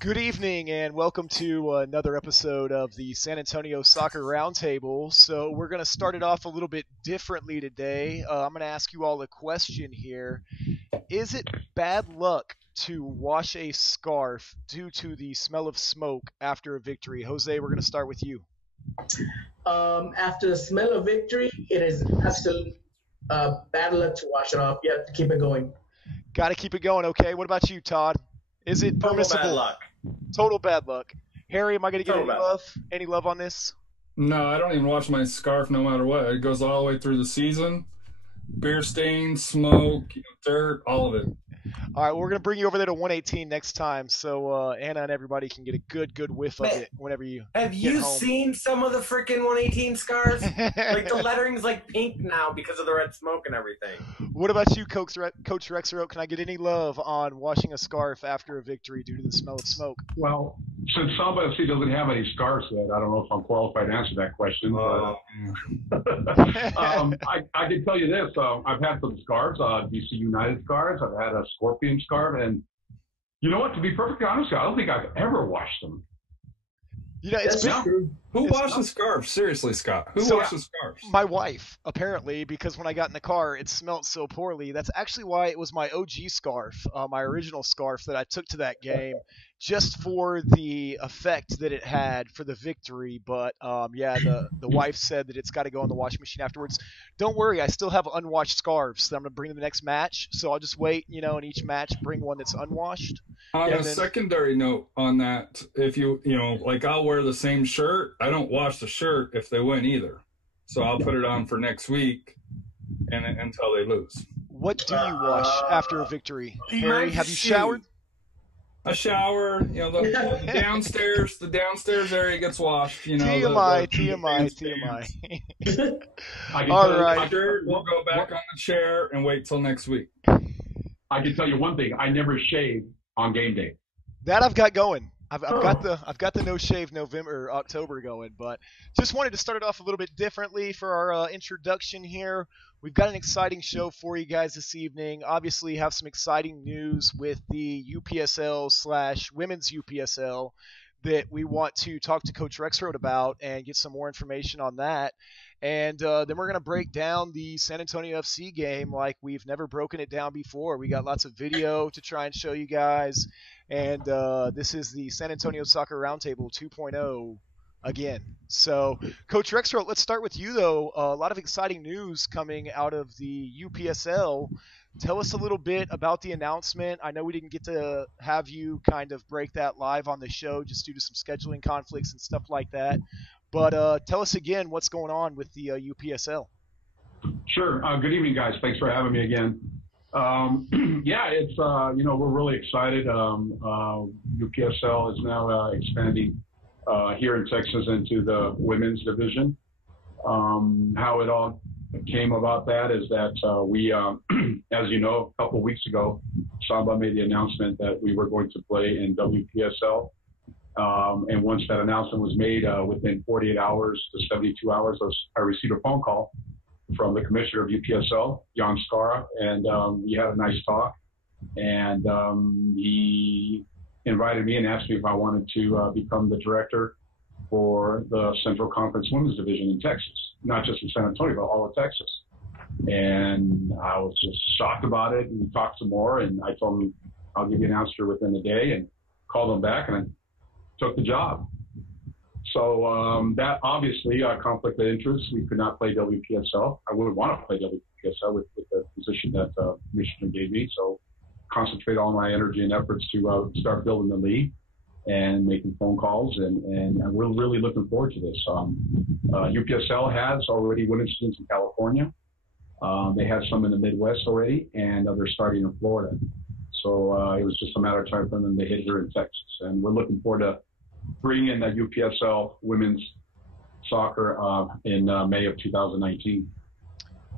Good evening and welcome to another episode of the San Antonio Soccer Roundtable. So we're going to start it off a little bit differently today. I'm going to ask you all a question here. Is it bad luck to wash a scarf due to the smell of smoke after a victory? Jose, we're going to start with you. After the smell of victory, it is absolute bad luck to wash it off. You have to keep it going. Got to keep it going, okay? What about you, Todd? Is it permissible? Total bad luck. Total bad luck. Harry, am I going to get Total any bad. love? Any love on this? No, I don't even wash my scarf no matter what. It goes all the way through the season. Beer stains, smoke, dirt, all of it. All right, well, we're going to bring you over there to 118 next time so Anna and everybody can get a good whiff of it whenever you Have get you home. seen some of the freaking 118 scars? Like the lettering's like pink now because of the red smoke and everything. What about you, Coach Rexroat? Can I get any love on washing a scarf after a victory due to the smell of smoke? Well, since Samba FC doesn't have any scarves yet, I don't know if I'm qualified to answer that question. I can tell you this. I've had some scarves, DC United scarves. I've had a Scorpion scarf. And you know what? To be perfectly honest, I don't think I've ever washed them. You know, it's That's been true. Who washes scarves? Seriously, Scott. Who So, washes scarves? my wife, apparently, because when I got in the car, it smelled so poorly. That's actually why it was my OG scarf, my original scarf that I took to that game, just for the effect that it had for the victory. But yeah, the wife said that it's got to go in the washing machine afterwards. Don't worry, I still have unwashed scarves that I'm going to bring to the next match. So I'll just wait, in each match, bring one that's unwashed. On Yeah, a then- secondary note on that, if like I'll wear the same shirt, I don't wash the shirt if they win either. So I'll put it on for next week and until they lose. What do you wash after a victory? You Harry, might have you shoot. showered? A shower, the downstairs area gets washed, TMI, the TMI, stains. TMI. I can All tell you- right. My shirt will go back on the chair and wait till next week. I can tell you one thing. I never shave on game day. That I've got going. I've got the no shave November October going, but just wanted to start it off a little bit differently for our introduction here. We've got an exciting show for you guys this evening. Obviously, have some exciting news with the UPSL / women's UPSL that we want to talk to Coach Rexroat about and get some more information on that. And then we're going to break down the San Antonio FC game like we've never broken it down before. We got lots of video to try and show you guys. And this is the San Antonio Soccer Roundtable 2.0 again. So, Coach Rexroat, let's start with you, though. A lot of exciting news coming out of the UPSL. Tell us a little bit about the announcement. I know we didn't get to have you kind of break that live on the show just due to some scheduling conflicts and stuff like that. But tell us again what's going on with the UPSL. Sure. Good evening, guys. Thanks for having me again. Yeah, it's, we're really excited. UPSL is now expanding here in Texas into the women's division. How it all came about that is that we, as you know, a couple of weeks ago, Samba made the announcement that we were going to play in WPSL. And once that announcement was made, within 48 hours to 72 hours, I received a phone call from the commissioner of UPSL, Jan Skara, and we had a nice talk. And he invited me and asked me if I wanted to become the director for the Central Conference Women's Division in Texas, not just in San Antonio, but all of Texas. And I was just shocked about it. And we talked some more, and I told him I'll give you an answer within a day, and called him back, and I took the job. So that obviously conflict of interest. We could not play WPSL. I wouldn't want to play WPSL with the position that the commissioner gave me. So concentrate all my energy and efforts to start building the league and making phone calls. And we're really looking forward to this. UPSL has already women's teams in California. They have some in the Midwest already, and they're starting in Florida. So it was just a matter of time for them to hit here in Texas. And we're looking forward to bring in the UPSL women's soccer in May of 2019.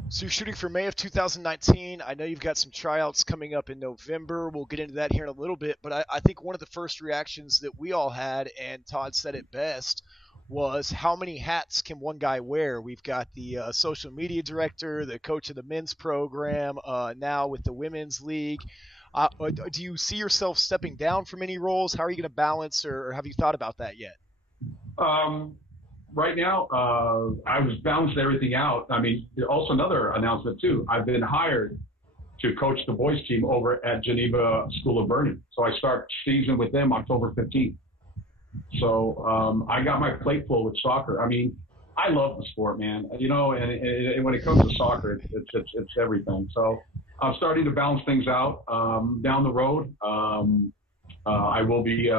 So you're shooting for May of 2019. I know you've got some tryouts coming up in November. We'll get into that here in a little bit. But I think one of the first reactions that we all had, and Todd said it best, was how many hats can one guy wear? We've got the social media director, the coach of the men's program, now with the women's league. Do you see yourself stepping down from any roles? How are you going to balance, or have you thought about that yet? Right now, I was balancing everything out. I mean, also another announcement too. I've been hired to coach the boys team over at Geneva School of Burning. So I start season with them October 15th. So I got my plate full with soccer. I mean, I love the sport, man. You know, and when it comes to soccer, it's everything. So I'm starting to balance things out down the road. I will be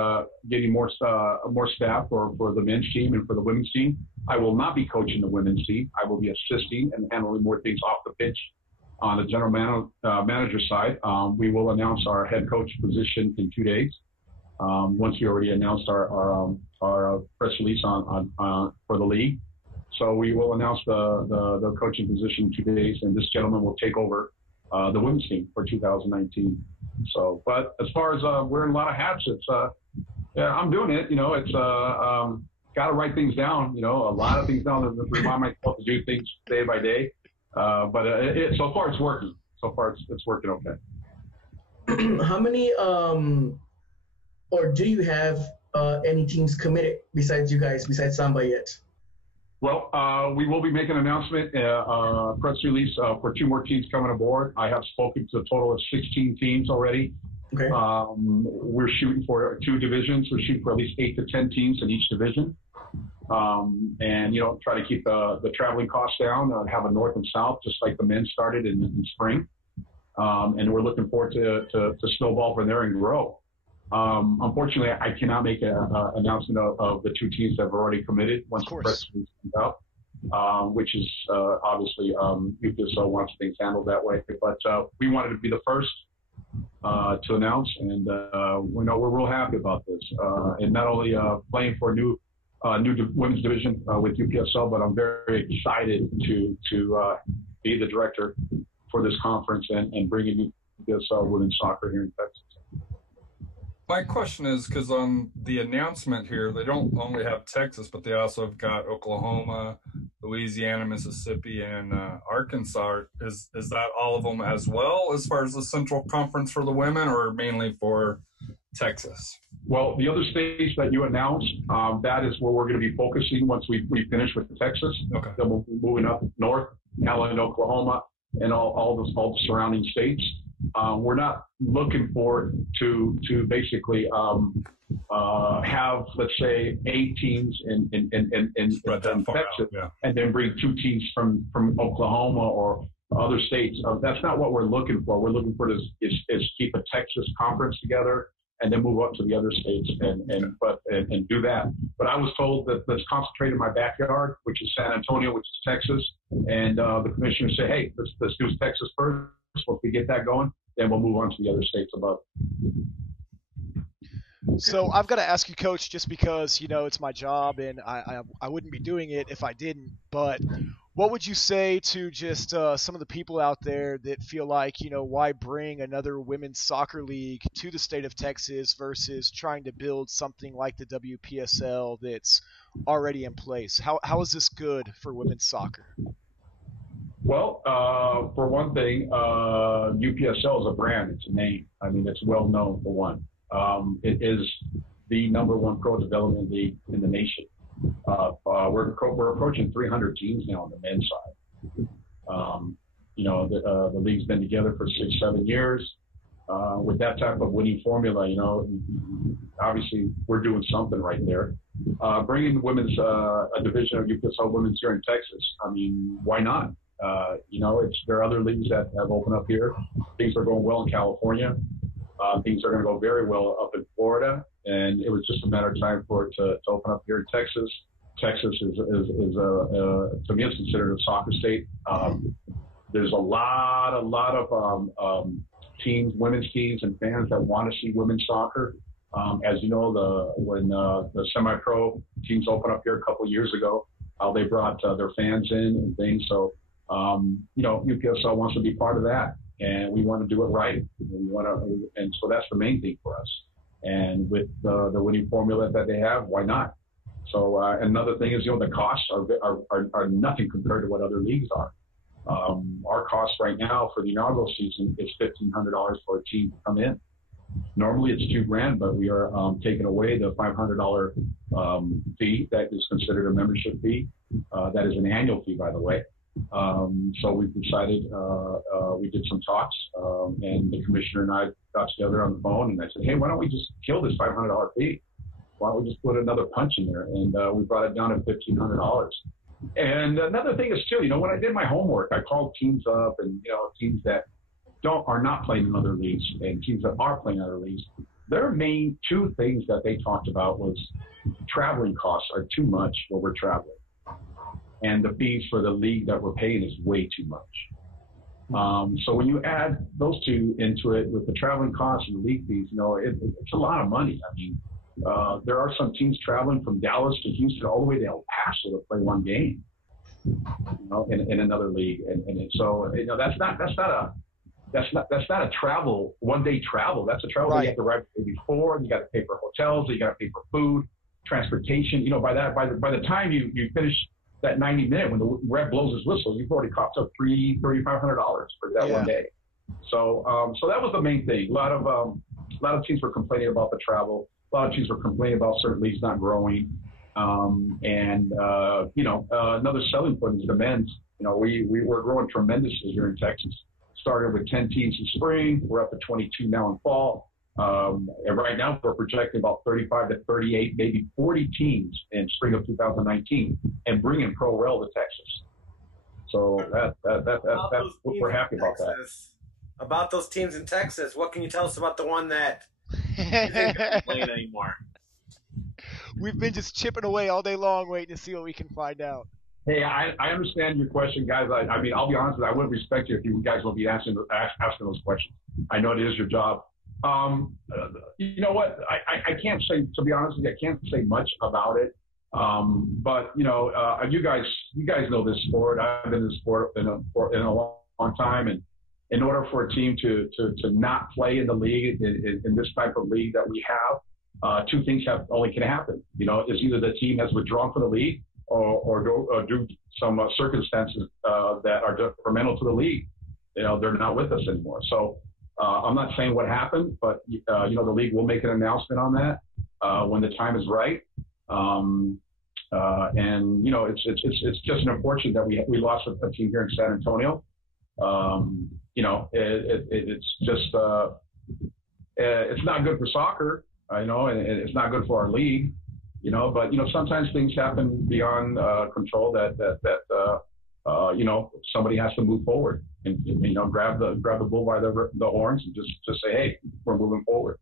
getting more staff for the men's team and for the women's team. I will not be coaching the women's team. I will be assisting and handling more things off the pitch. On the general manager side, we will announce our head coach position in 2 days. Once we already announced our press release on for the league, so we will announce the coaching position in 2 days, and this gentleman will take over the women's team for 2019. So, but as far as wearing a lot of hats, it's yeah, I'm doing it. You know, it's got to write things down. You know, a lot of things down to remind myself to do things day by day. But so far it's working. So far it's working okay. How many or do you have any teams committed besides you guys, besides Samba yet? Well, we will be making an announcement, press release for 2 more teams coming aboard. I have spoken to a total of 16 teams already. Okay. We're shooting for 2 divisions. We're shooting for at least 8 to 10 teams in each division. And, you know, try to keep the traveling costs down, have a north and south, just like the men started in spring. And we're looking forward to snowball from there and grow. Unfortunately, I cannot make an announcement of the 2 teams that have already committed once the press release comes out, which is obviously UPSL wants things handled that way. But we wanted to be the first to announce, and we know we're real happy about this. And not only playing for a new women's division with UPSL, but I'm very excited to be the director for this conference and bringing UPSL women's soccer here in Texas. My question is, because on the announcement here, they don't only have Texas, but they also have got Oklahoma, Louisiana, Mississippi, and Arkansas. Is that all of them as well, as far as the Central Conference for the women, or mainly for Texas? Well, the other states that you announced, that is where we're going to be focusing once we finish with Texas. Okay. Then we'll be moving up north, Allen, Oklahoma, and all the surrounding states. We're not looking for to basically have, let's say, 8 teams in Texas, yeah, and then bring 2 teams from Oklahoma or other states. That's not what we're looking for. We're looking for is keep a Texas conference together, and then move up to the other states and do that. But I was told that let's concentrate in my backyard, which is San Antonio, which is Texas, and the commissioner said, hey, let's do Texas first. Once we get that going, then we'll move on to the other states above. So I've got to ask you, Coach, just because, you know, it's my job and I wouldn't be doing it if I didn't, but what would you say to just some of the people out there that feel like, you know, why bring another women's soccer league to the state of Texas versus trying to build something like the WPSL that's already in place? How is this good for women's soccer? Well, for one thing, UPSL is a brand. It's a name. I mean, it's well known for one. It is the #1 pro development league in the nation. We're approaching 300 teams now on the men's side. You know, the league's been together for 6-7 years. With that type of winning formula, you know, obviously we're doing something right there. Bringing the women's a division of UPSL women's here in Texas. I mean, why not? You know, there are other leagues that have opened up here. Things are going well in California. Things are going to go very well up in Florida, and it was just a matter of time for it to open up here in Texas. Texas is to me, it's considered a soccer state. There's a lot of teams, women's teams, and fans that want to see women's soccer. As you know, when the semi-pro teams opened up here a couple of years ago, how they brought their fans in and things. So, you know, UPSL wants to be part of that, and we want to do it right. And so that's the main thing for us. And with the winning formula that they have, why not? So another thing is, you know, the costs are nothing compared to what other leagues are. Our cost right now for the inaugural season is $1,500 for a team to come in. Normally it's $2,000, but we are taking away the $500 fee that is considered a membership fee. That is an annual fee, by the way. So we've decided, we did some talks, and the commissioner and I got together on the phone, and I said, hey, why don't we just kill this $500 fee? Why don't we just put another punch in there? And we brought it down to $1,500. And another thing is too, when I did my homework, I called teams up, and teams that are not playing in other leagues and teams that are playing in other leagues. Their main two things that they talked about was traveling costs are too much when we're traveling, and the fees for the league that we're paying is way too much. So when you add those two into it with the traveling costs and the league fees, it's a lot of money. I mean, there are some teams traveling from Dallas to Houston all the way to El Paso to play one game, in another league, and so that's not a travel, one-day travel. That's a travel that you have to arrive the day before. You got to pay for hotels. You got to pay for food, transportation. By the time you finish that 90-minute, when the ref blows his whistle, you've already cost up $3,500 for that one day. So that was the main thing. A lot of teams were complaining about the travel. A lot of teams were complaining about certain leagues not growing. Another selling point is the men's. We were growing tremendously here in Texas. Started with 10 teams in spring. We're up to 22 now in fall. And right now we're projecting about 35 to 38, maybe 40 teams in spring of 2019, and bringing Pro Rel to Texas. So that's we're happy about that. About those teams in Texas, what can you tell us about the one that isn't playing anymore? We've been just chipping away all day long waiting to see what we can find out. Hey, I understand your question, guys. I mean, I'll be honest with you. I wouldn't respect you if you guys will be asking those questions. I know it is your job. You know what? I can't say, to be honest with you, I can't say much about it. But you guys know this sport. I've been in this sport in a long time, and in order for a team to not play in the league, in this type of league that we have, two things can happen. Is either the team has withdrawn from the league, or due to some circumstances that are detrimental to the league, they're not with us anymore. So I'm not saying what happened, but the league will make an announcement on that when the time is right. It's just unfortunate that we lost a team here in San Antonio. It's just it's not good for soccer, and it's not good for our league. But sometimes things happen beyond control that somebody has to move forward and grab the bull by the horns and just say, hey, we're moving forward.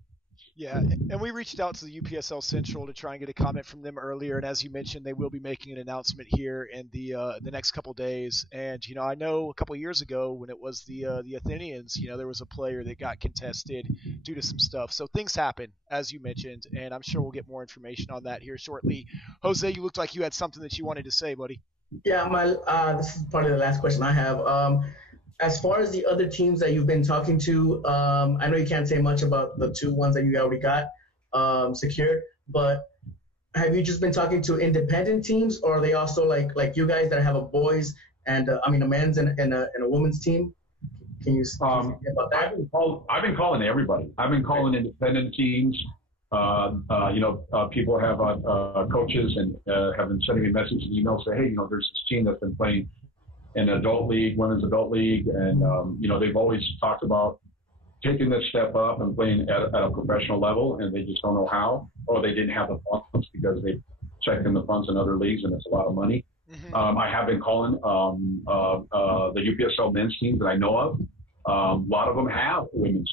Yeah, and we reached out to the UPSL Central to try and get a comment from them earlier, and as you mentioned, they will be making an announcement here in the next couple days. And I know a couple of years ago when it was the Athenians, there was a player that got contested due to some stuff. So things happen, as you mentioned, and I'm sure we'll get more information on that here shortly. Jose, you looked like you had something that you wanted to say, buddy. Yeah, this is probably the last question I have. As far as the other teams that you've been talking to, I know you can't say much about the two ones that you already got secured, but have you just been talking to independent teams, or are they also like you guys that have a boys and a men's and a women's team? Can you speak about that? I've been calling everybody. I've been calling independent teams. People have coaches and have been sending me messages and emails say, hey, there's this team that's been playing in adult league, women's adult league, and they've always talked about taking this step up and playing at a professional level, and they just don't know how, or they didn't have the funds because they checked in the funds in other leagues, and it's a lot of money. Mm-hmm. I have been calling the UPSL men's teams that I know of. A lot of them have women's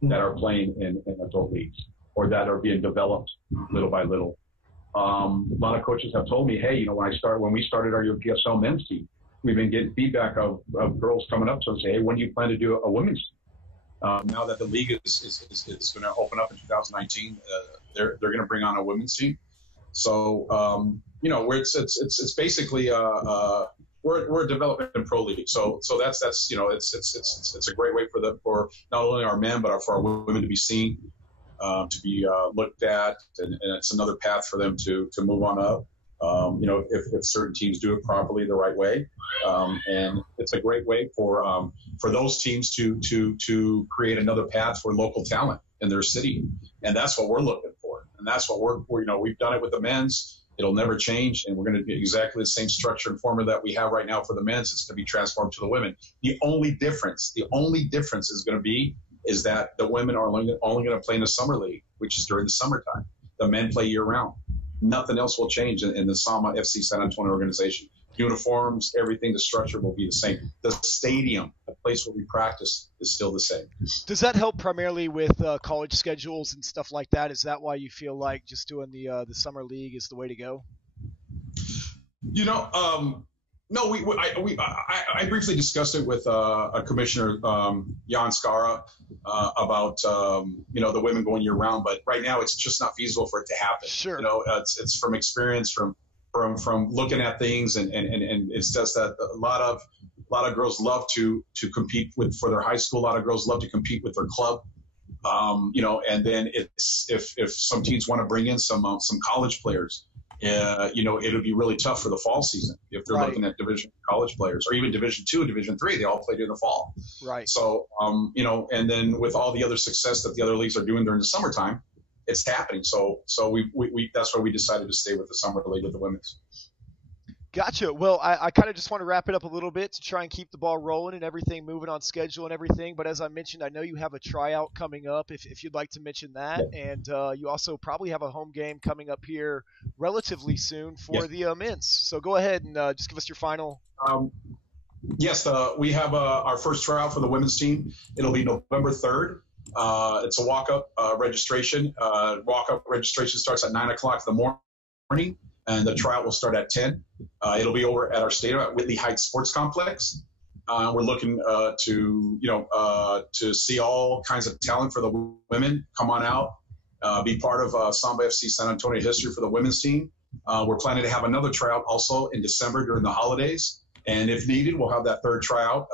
teams that are playing in adult leagues or that are being developed little by little. A lot of coaches have told me, hey, when we started our UPSL men's team, we've been getting feedback of girls coming up to us and say, hey, when do you plan to do a women's team? Now that the league is going to open up in 2019, they're going to bring on a women's team. So, where it's basically we're a development pro league. So that's it's a great way for not only our men but for our women to be seen, to be looked at, and it's another path for them to move on up. if certain teams do it properly the right way. And it's a great way for those teams to create another path for local talent in their city. And that's what we're looking for. And that's what we've done it with the men's. It'll never change. And we're going to be exactly the same structure and formula that we have right now for the men's. It's going to be transformed to the women. The only difference is going to be is that the women are only going to play in the summer league, which is during the summertime. The men play year round. Nothing else will change in the Sama FC San Antonio organization. Uniforms, everything, the structure will be the same. The stadium, the place where we practice, is still the same. Does that help primarily with college schedules and stuff like that? Is that why you feel like just doing the summer league is the way to go? No, I briefly discussed it with a commissioner, Jan Skara, about the women going year round. But right now, it's just not feasible for it to happen. Sure. It's from experience, from looking at things, and it's just that a lot of girls love to compete for their high school. A lot of girls love to compete with their club. And then it's if some teams want to bring in some college players. It'll be really tough for the fall season if they're looking at Division college players, or even Division II, Division III. They all play during the fall. Right. So, and then with all the other success that the other leagues are doing during the summertime, it's happening. So we that's why we decided to stay with the summer league with the women's. Gotcha. Well, I kind of just want to wrap it up a little bit to try and keep the ball rolling and everything moving on schedule and everything. But as I mentioned, I know you have a tryout coming up if you'd like to mention that. And you also probably have a home game coming up here relatively soon for the men's. So go ahead and just give us your final. Yes, we have our first tryout for the women's team. It'll be November 3rd. It's a walk-up registration. Walk-up registration starts at 9 o'clock in the morning. And the tryout will start at 10. It'll be over at our stadium at Whitley Heights Sports Complex. We're looking to see all kinds of talent for the women come on out, be part of Samba FC San Antonio history for the women's team. We're planning to have another tryout also in December during the holidays. And if needed, we'll have that third tryout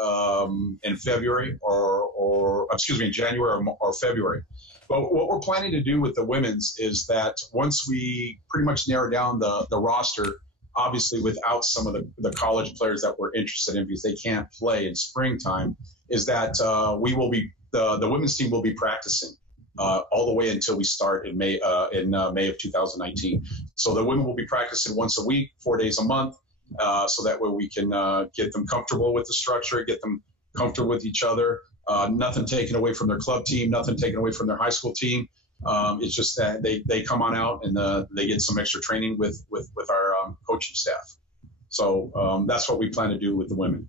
in February in January or February. But what we're planning to do with the women's is that once we pretty much narrow down the roster, obviously without some of the college players that we're interested in because they can't play in springtime, is that the women's team will be practicing all the way until we start in May of 2019. So the women will be practicing once a week, 4 days a month, so that way we can get them comfortable with the structure, get them comfortable with each other. Nothing taken away from their club team, nothing taken away from their high school team. It's just that they come on out and they get some extra training with our coaching staff. So that's what we plan to do with the women.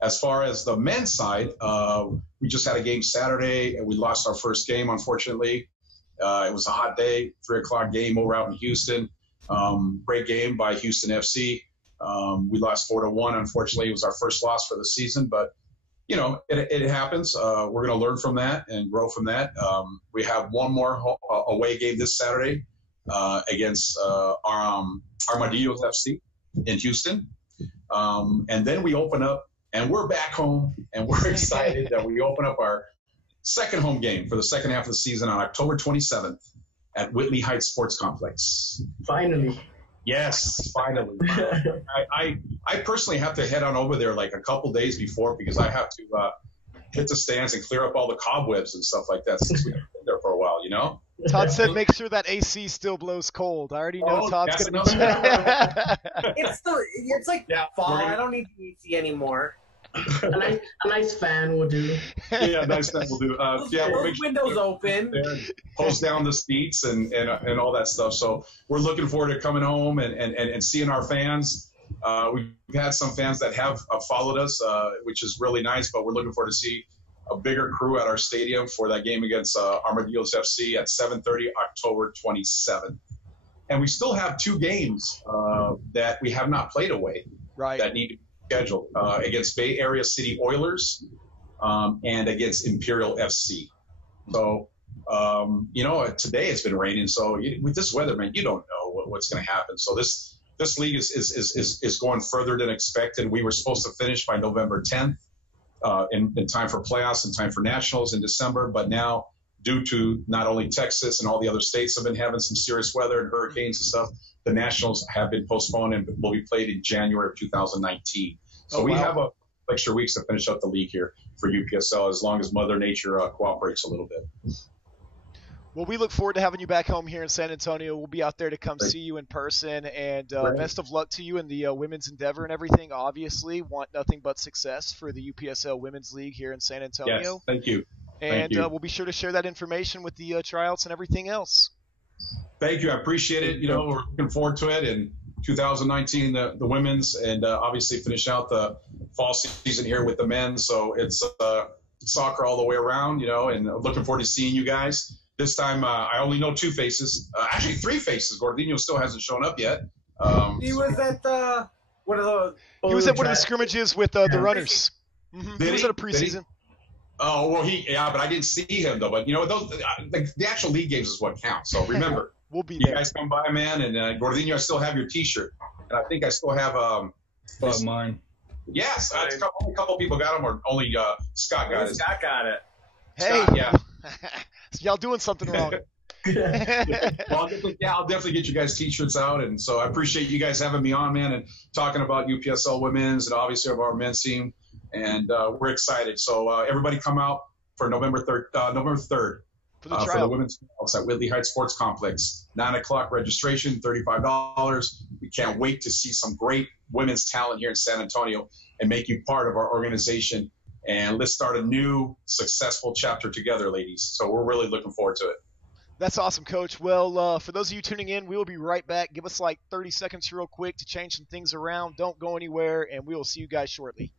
As far as the men's side, we just had a game Saturday and we lost our first game, unfortunately. It was a hot day, 3 o'clock game over out in Houston. Great game by Houston FC. We lost 4-1. Unfortunately, it was our first loss for the season, but it happens. We're going to learn from that and grow from that. We have one more away game this Saturday against Armadillos FC in Houston. And then we open up, and we're back home, and we're excited that we open up our second home game for the second half of the season on October 27th at Whitley Heights Sports Complex. Finally. Yes, finally. I personally have to head on over there like a couple days before because I have to hit the stands and clear up all the cobwebs and stuff like that since we've been there for a while, Todd said make sure that AC still blows cold. I already know Todd's going to be It's like fall. I don't need the AC anymore. A nice fan will do. Yeah, a nice fan will do. We'll make windows open. Hose down the seats and all that stuff. So we're looking forward to coming home and seeing our fans. We've had some fans that have followed us, which is really nice, but we're looking forward to see a bigger crew at our stadium for that game against Armadillos FC at 7:30, October 27th. And we still have 2 games that we have not played away that need to be scheduled against Bay Area City Oilers and against Imperial FC. So, today it's been raining. So with this weather, man, you don't know what's going to happen. So this league is going further than expected. We were supposed to finish by November 10th in time for playoffs and time for nationals in December. But now due to not only Texas and all the other states have been having some serious weather and hurricanes and stuff, the Nationals have been postponed and will be played in January of 2019. So we have a extra weeks to finish up the league here for UPSL as long as Mother Nature cooperates a little bit. Well, we look forward to having you back home here in San Antonio. We'll be out there to come see you in person, and best of luck to you in the women's endeavor and everything. Obviously, want nothing but success for the UPSL Women's League here in San Antonio. Yes, thank you. And we'll be sure to share that information with the tryouts and everything else. Thank you. I appreciate it. We're looking forward to it. In 2019, the women's, and obviously finish out the fall season here with the men. So it's soccer all the way around, and looking forward to seeing you guys. This time, I only know two faces. Actually, three faces. Gordino still hasn't shown up yet. He was at one of the. He was at one of the scrimmages with the runners. Mm-hmm. He was at a preseason. Oh well, but I didn't see him though. But those the actual league games is what counts. So remember, we'll be there. You guys come by, man. And Gordino, I still have your T-shirt, and I think I still have mine. Yes, only a couple people got them, or only Scott got it. Scott got it. Hey, Scott, yeah. Y'all doing something wrong. Well, I'll definitely get you guys T-shirts out, and so I appreciate you guys having me on, man, and talking about UPSL women's and obviously of our men's team, and we're excited. So everybody come out for November 3rd for the for the women's trials at Whitley Heights Sports Complex. 9:00 registration, $35. We can't wait to see some great women's talent here in San Antonio and make you part of our organization. And let's start a new, successful chapter together, ladies. So we're really looking forward to it. That's awesome, Coach. Well, for those of you tuning in, we will be right back. Give us like 30 seconds real quick to change some things around. Don't go anywhere, and we will see you guys shortly.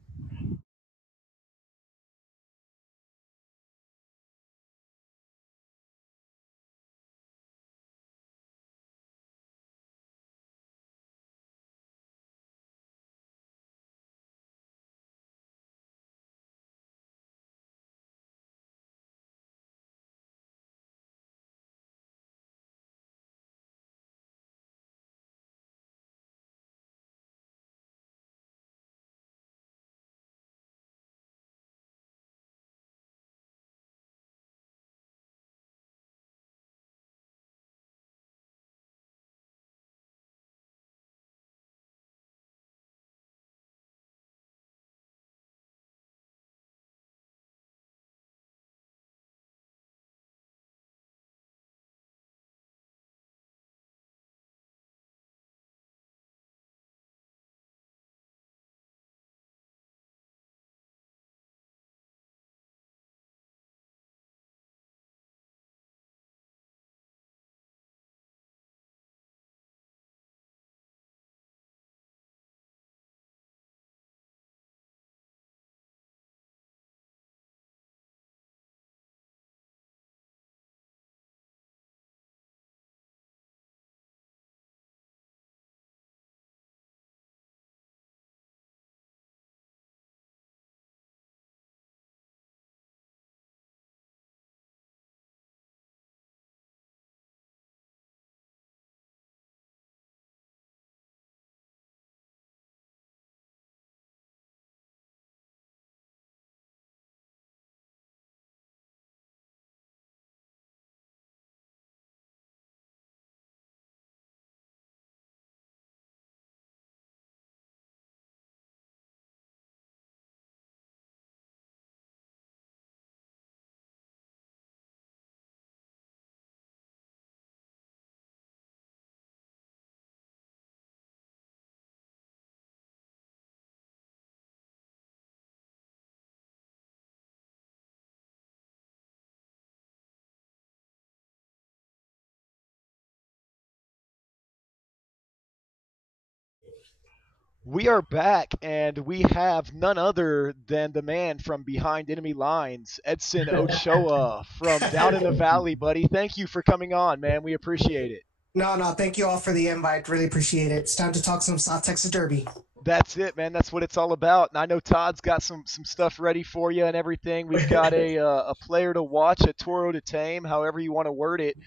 We are back, and we have none other than the man from behind enemy lines, Edson Ochoa from down in the valley, buddy. Thank you for coming on, man. We appreciate it. No, thank you all for the invite. Really appreciate it. It's time to talk some South Texas Derby. That's it, man. That's what it's all about. And I know Todd's got some stuff ready for you and everything. We've got a player to watch, a toro to tame, however you want to word it.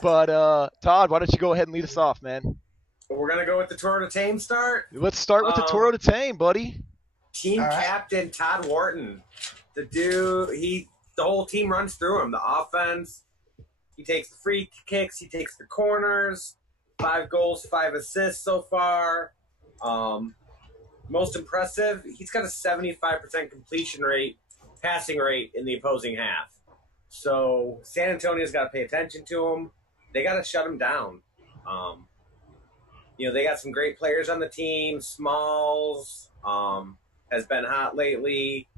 But, Todd, why don't you go ahead and lead us off, man? We're going to go with the Toro to Tame start. Let's start with the Toro to Tame, buddy. Team captain Todd Wharton. The dude, the whole team runs through him. The offense, he takes the free kicks, he takes the corners. 5 goals, 5 assists so far. Most impressive, he's got a 75% completion rate, passing rate in the opposing half. So San Antonio's got to pay attention to him. They got to shut him down. They got some great players on the team. Smalls has been hot lately.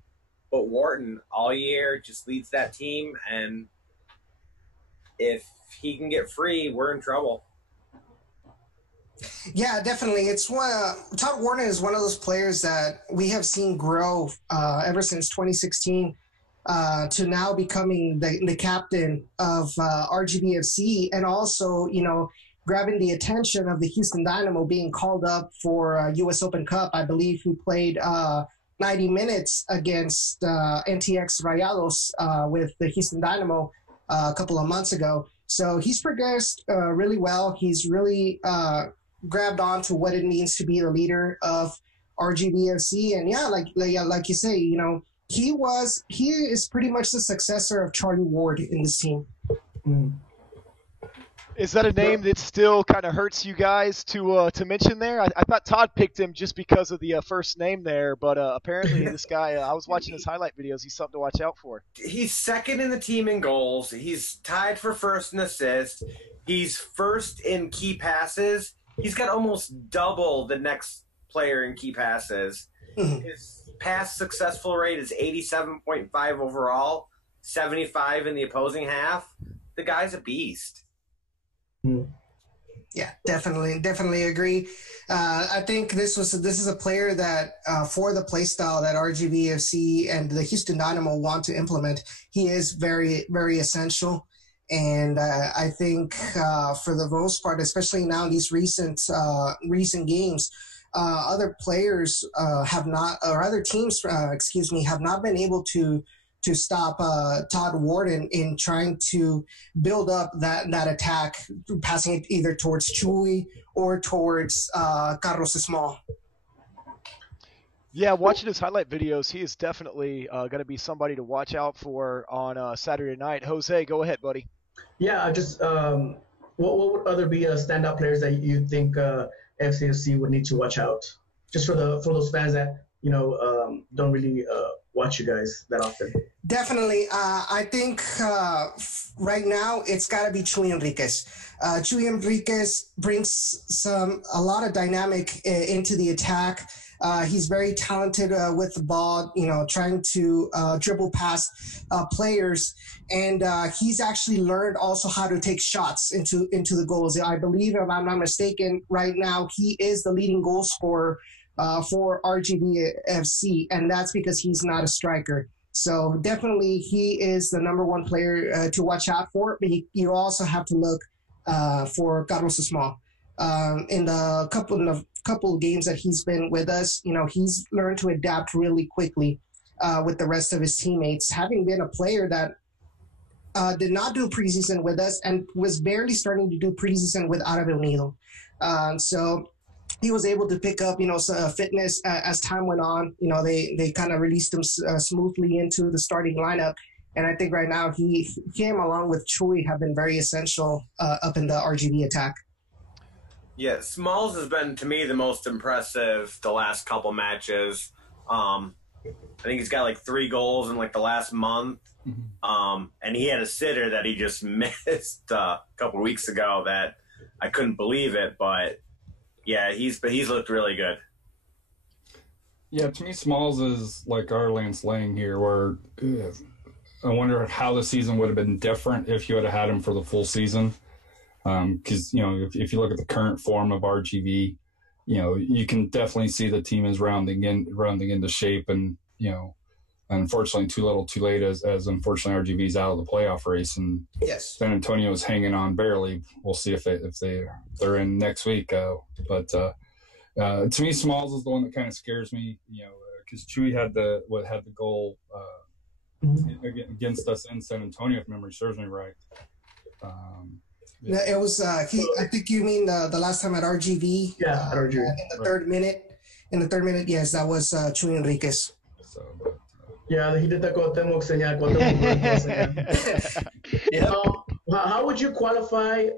But Wharton all year just leads that team. And if he can get free, we're in trouble. Yeah, definitely. It's Todd Wharton is one of those players that we have seen grow ever since 2016 to now becoming the captain of RGVFC, and also, grabbing the attention of the Houston Dynamo, being called up for U.S. Open Cup. I believe he played 90 minutes against NTX Rayados with the Houston Dynamo a couple of months ago. So he's progressed really well. He's really grabbed on to what it means to be the leader of RGVFC. And yeah, like you say, he is pretty much the successor of Charlie Ward in this team. Is that a name that still kind of hurts you guys to mention there? I thought Todd picked him just because of the first name there, but apparently this guy, I was watching his highlight videos. He's something to watch out for. He's second in the team in goals. He's tied for first in assists. He's first in key passes. He's got almost double the next player in key passes. His pass successful rate is 87.5 overall, 75 in the opposing half. The guy's a beast. Yeah, definitely agree. I think this is a player that for the play style that RGVFC and the Houston Dynamo want to implement, he is very, very essential. And I think for the most part, especially now in these recent games, other players have not, or other teams, have not been able to stop Todd Wharton in trying to build up that attack, passing it either towards Chuy or towards Carlos Small. Yeah, watching his highlight videos, he is definitely going to be somebody to watch out for on Saturday night. Jose, go ahead, buddy. Yeah, just what would other be standout players that you think FCFC would need to watch out? Just for those fans that don't really watch you guys that often. Definitely, I think right now it's got to be Chuy Enriquez. Chuy Enriquez brings a lot of dynamic into the attack. He's very talented with the ball, trying to dribble past players. And he's actually learned also how to take shots into the goals. I believe, if I'm not mistaken, right now he is the leading goal scorer for RGVFC, and that's because he's not a striker. So definitely he is the number one player to watch out for. But you also have to look for Carlos Small. In the couple of games that he's been with us, he's learned to adapt really quickly with the rest of his teammates, having been a player that did not do preseason with us and was barely starting to do preseason with Árabe Unido. So he was able to pick up, fitness as time went on. They kind of released him smoothly into the starting lineup. And I think right now him along with Chuy have been very essential up in the RGV attack. Yeah, Smalls has been, to me, the most impressive the last couple matches. I think he's got like 3 goals in like the last month. And he had a sitter that he just missed a couple weeks ago that I couldn't believe it. But yeah, he's looked really good. Yeah, to me, Smalls is like our Lance Lang here, where I wonder how the season would have been different if you had had him for the full season. Because, if you look at the current form of RGV, you can definitely see the team is rounding into shape, and, unfortunately too little too late as unfortunately RGV's out of the playoff race, and yes, San Antonio is hanging on barely. We'll see if they're in next week. But to me, Smalls is the one that kind of scares me, because Chuy had the goal against us in San Antonio, if memory serves me right. Yeah, it was I think you mean the last time at RGV. Yeah, at RGV. In the third minute. In the third minute, yes, that was Chuy Enriquez. So, Yeah, he did the Cuauhtémoc señal, Cuauhtémoc Blanco señal. Yeah. How would you qualify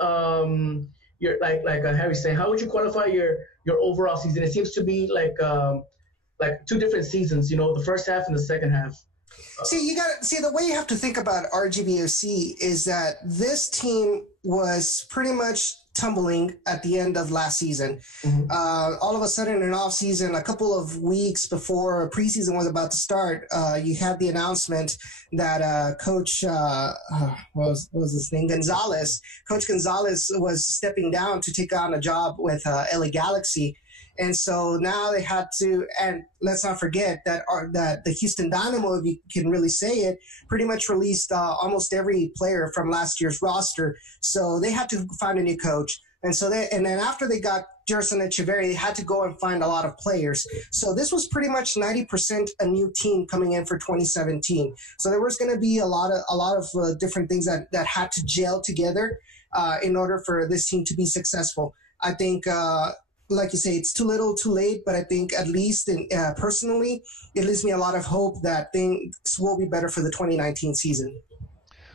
your like Harry's saying? How would you qualify your overall season? It seems to be like two different seasons. You know, the first half and the second half. See, the way you have to think about RGVFC is that this team was pretty much tumbling at the end of last season. Mm-hmm. All of a sudden, in an off season, a couple of weeks before preseason was about to start, you had the announcement that Coach what was his name? Coach Gonzalez was stepping down to take on a job with LA Galaxy. And so now they had to, and let's not forget that the Houston Dynamo, if you can really say it, pretty much released almost every player from last year's roster. So they had to find a new coach. And then after they got Gerson Echeverri, they had to go and find a lot of players. So this was pretty much 90% a new team coming in for 2017. So there was going to be a lot of different things that had to gel together in order for this team to be successful. I think, like you say, it's too little, too late, but I think at least personally, it leaves me a lot of hope that things will be better for the 2019 season.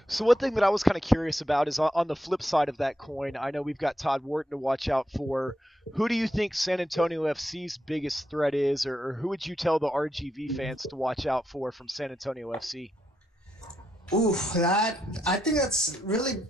So one thing that I was kind of curious about is on the flip side of that coin, I know we've got Todd Wharton to watch out for. Who do you think San Antonio FC's biggest threat is, or who would you tell the RGV fans to watch out for from San Antonio FC? Ooh, I think that's really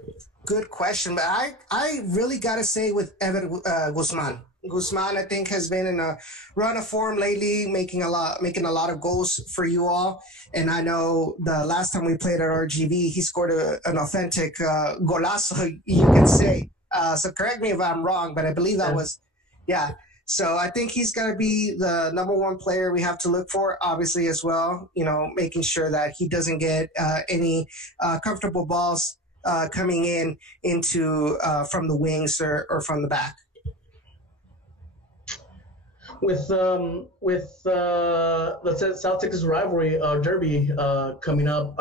good question, but I really got to say with Evan Guzman. Guzman, I think, has been in a run of form lately, making a lot of goals for you all. And I know the last time we played at RGV, he scored an authentic golazo, you can say. So correct me if I'm wrong, but I believe that was, yeah. So I think he's going to be the number one player we have to look for, obviously, as well, you know, making sure that he doesn't get any comfortable balls coming into from the wings or from the back. With the South Texas rivalry derby coming up,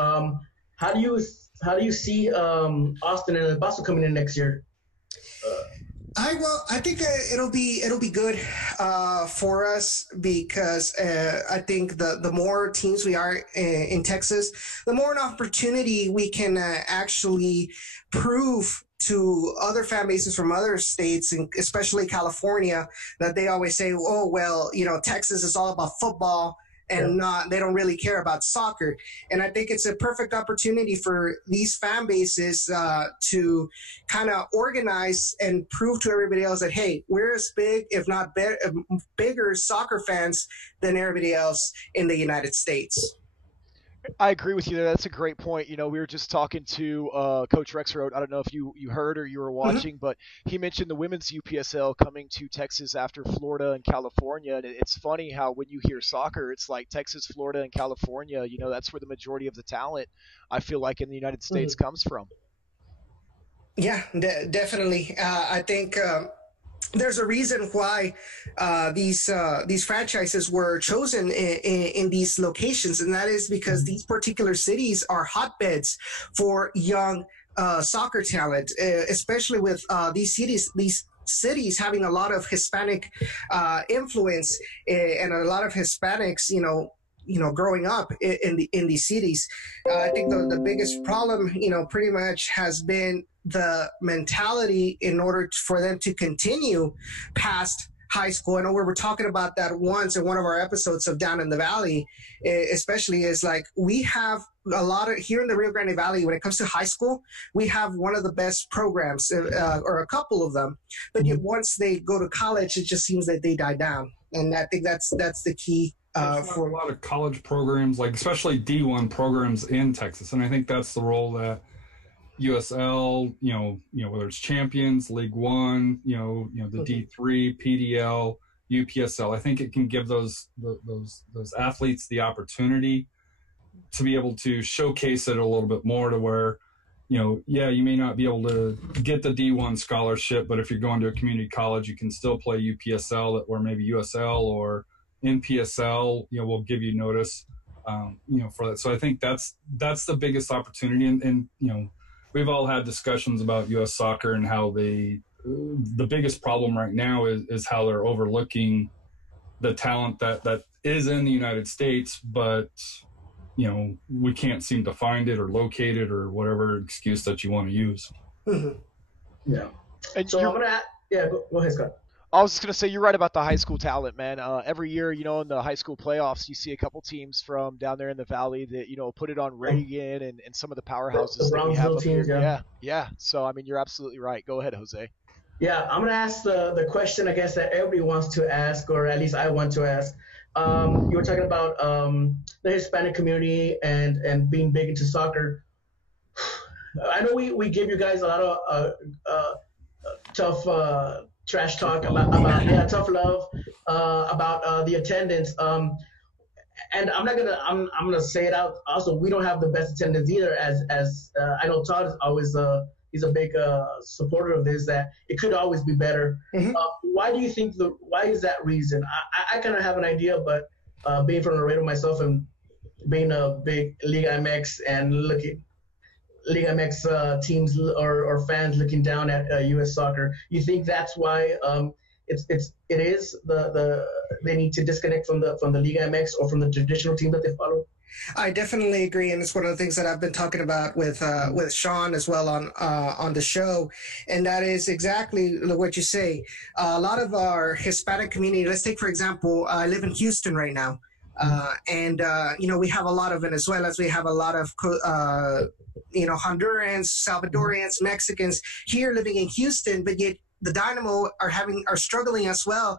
how do you see Austin and El Paso coming in next year? I think it'll be good for us because I think the more teams we are in Texas, the more an opportunity we can actually prove to other fan bases from other states, and especially California, that they always say, oh, well, you know, Texas is all about football and they don't really care about soccer. And I think it's a perfect opportunity for these fan bases to kind of organize and prove to everybody else that, hey, we're as big, if not bigger soccer fans than everybody else in the United States. I agree with you there. That's a great point. You know, we were just talking to Coach Rexroat. I don't know if you heard or you were watching, but he mentioned the women's UPSL coming to Texas after Florida and California. And it's funny how when you hear soccer, it's like Texas, Florida, and California. You know, that's where the majority of the talent, I feel like, in the United States comes from. Yeah, definitely. I think there's a reason why these franchises were chosen in these locations, and that is because these particular cities are hotbeds for young soccer talent, especially with these cities having a lot of Hispanic influence and a lot of Hispanics, you know, growing up in these cities. I think the biggest problem, you know, pretty much has been the mentality in order for them to continue past high school. I know we were talking about that once in one of our episodes of Down in the Valley, especially is like we have a lot of here in the Rio Grande Valley when it comes to high school, we have one of the best programs or a couple of them. But once they go to college, it just seems that they die down. And I think that's the key. For a lot of college programs, like especially D1 programs in Texas. And I think that's the role that USL, you know, whether it's Champions, League One, you know, the D3, PDL, UPSL. I think it can give those athletes the opportunity to be able to showcase it a little bit more to where, you know, yeah, you may not be able to get the D1 scholarship, but if you're going to a community college, you can still play UPSL, where maybe USL or NPSL, you know, will give you notice, you know, for that. So I think that's the biggest opportunity. And you know, we've all had discussions about U.S. soccer and how the biggest problem right now is how they're overlooking the talent that is in the United States, but we can't seem to find it or locate it or whatever excuse that you want to use. Mm-hmm. Yeah. And so I'm gonna go ahead, Scott. I was just going to say, you're right about the high school talent, man. Every year, in the high school playoffs, you see a couple teams from down there in the valley that, put it on Reagan and some of the powerhouses that we have up teams, here. Yeah. So, I mean, you're absolutely right. Go ahead, Jose. Yeah, I'm going to ask the question, I guess, that everybody wants to ask, or at least I want to ask. You were talking about the Hispanic community and being big into soccer. I know we give you guys a lot of tough trash talk about tough love about the attendance. And I'm gonna say it out. Also, we don't have the best attendance either. As I know Todd is always he's a big supporter of this, that it could always be better. Mm-hmm. Why do you think why is that reason? I kind of have an idea, but being from Laredo myself and being a big Liga MX and looking Liga MX teams or fans looking down at U.S. soccer, you think that's why it is they need to disconnect from the Liga MX or from the traditional team that they follow? I definitely agree, and it's one of the things that I've been talking about with Sean as well on the show, and that is exactly what you say. A lot of our Hispanic community. Let's take for example, I live in Houston right now, and we have a lot of Venezuelans, we have a lot of Hondurans, Salvadorians, Mexicans here living in Houston, but yet the Dynamo are struggling as well,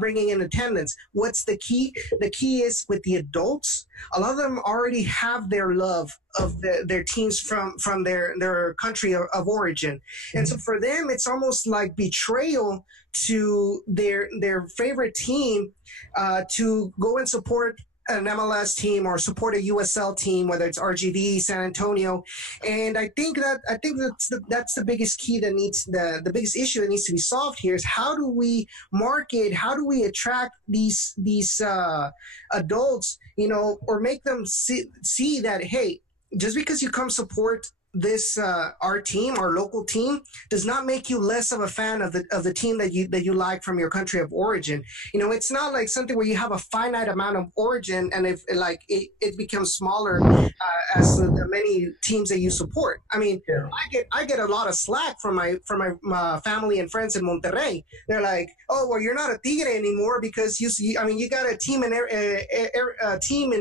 bringing in attendance. What's the key? The key is with the adults. A lot of them already have their love of their teams from their country of origin, and so for them, it's almost like betrayal to their favorite team to go and support an MLS team or support a USL team, whether it's RGV, San Antonio. And I think that's the biggest key that needs the biggest issue that needs to be solved here is how do we market, how do we attract these adults, or make them see that, hey, just because you come support this our team, our local team, does not make you less of a fan of the team that you like from your country of origin. It's not like something where you have a finite amount of origin, and if it becomes smaller as the many teams that you support. I mean, yeah. I get a lot of slack from my family and friends in Monterrey. They're like, oh, well, you're not a Tigre anymore because you got a team in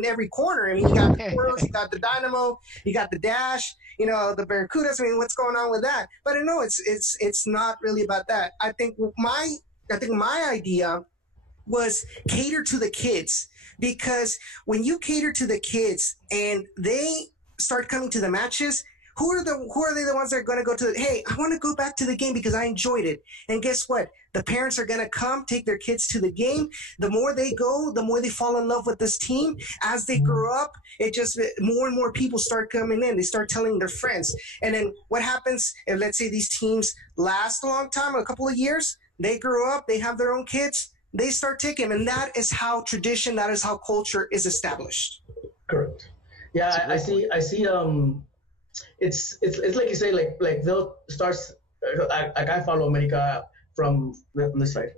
every corner. I mean, you got the Toros, you got the Dynamo, you got the Dash, the Barracudas. I mean, what's going on with that? But I know it's not really about that. I think my idea was cater to the kids, because when you cater to the kids and they start coming to the matches, who are they the ones that are going to go to hey, I want to go back to the game because I enjoyed it. And guess what? The parents are going to come, take their kids to the game. The more they go, the more they fall in love with this team. As they grow up, it just more and more people start coming in. They start telling their friends. And then what happens if, let's say, these teams last a long time, a couple of years, they grow up, they have their own kids, they start taking them. And that is how tradition, that is how culture is established. Correct. Yeah, I see. It's like you say, like they'll start, like I follow America from this side,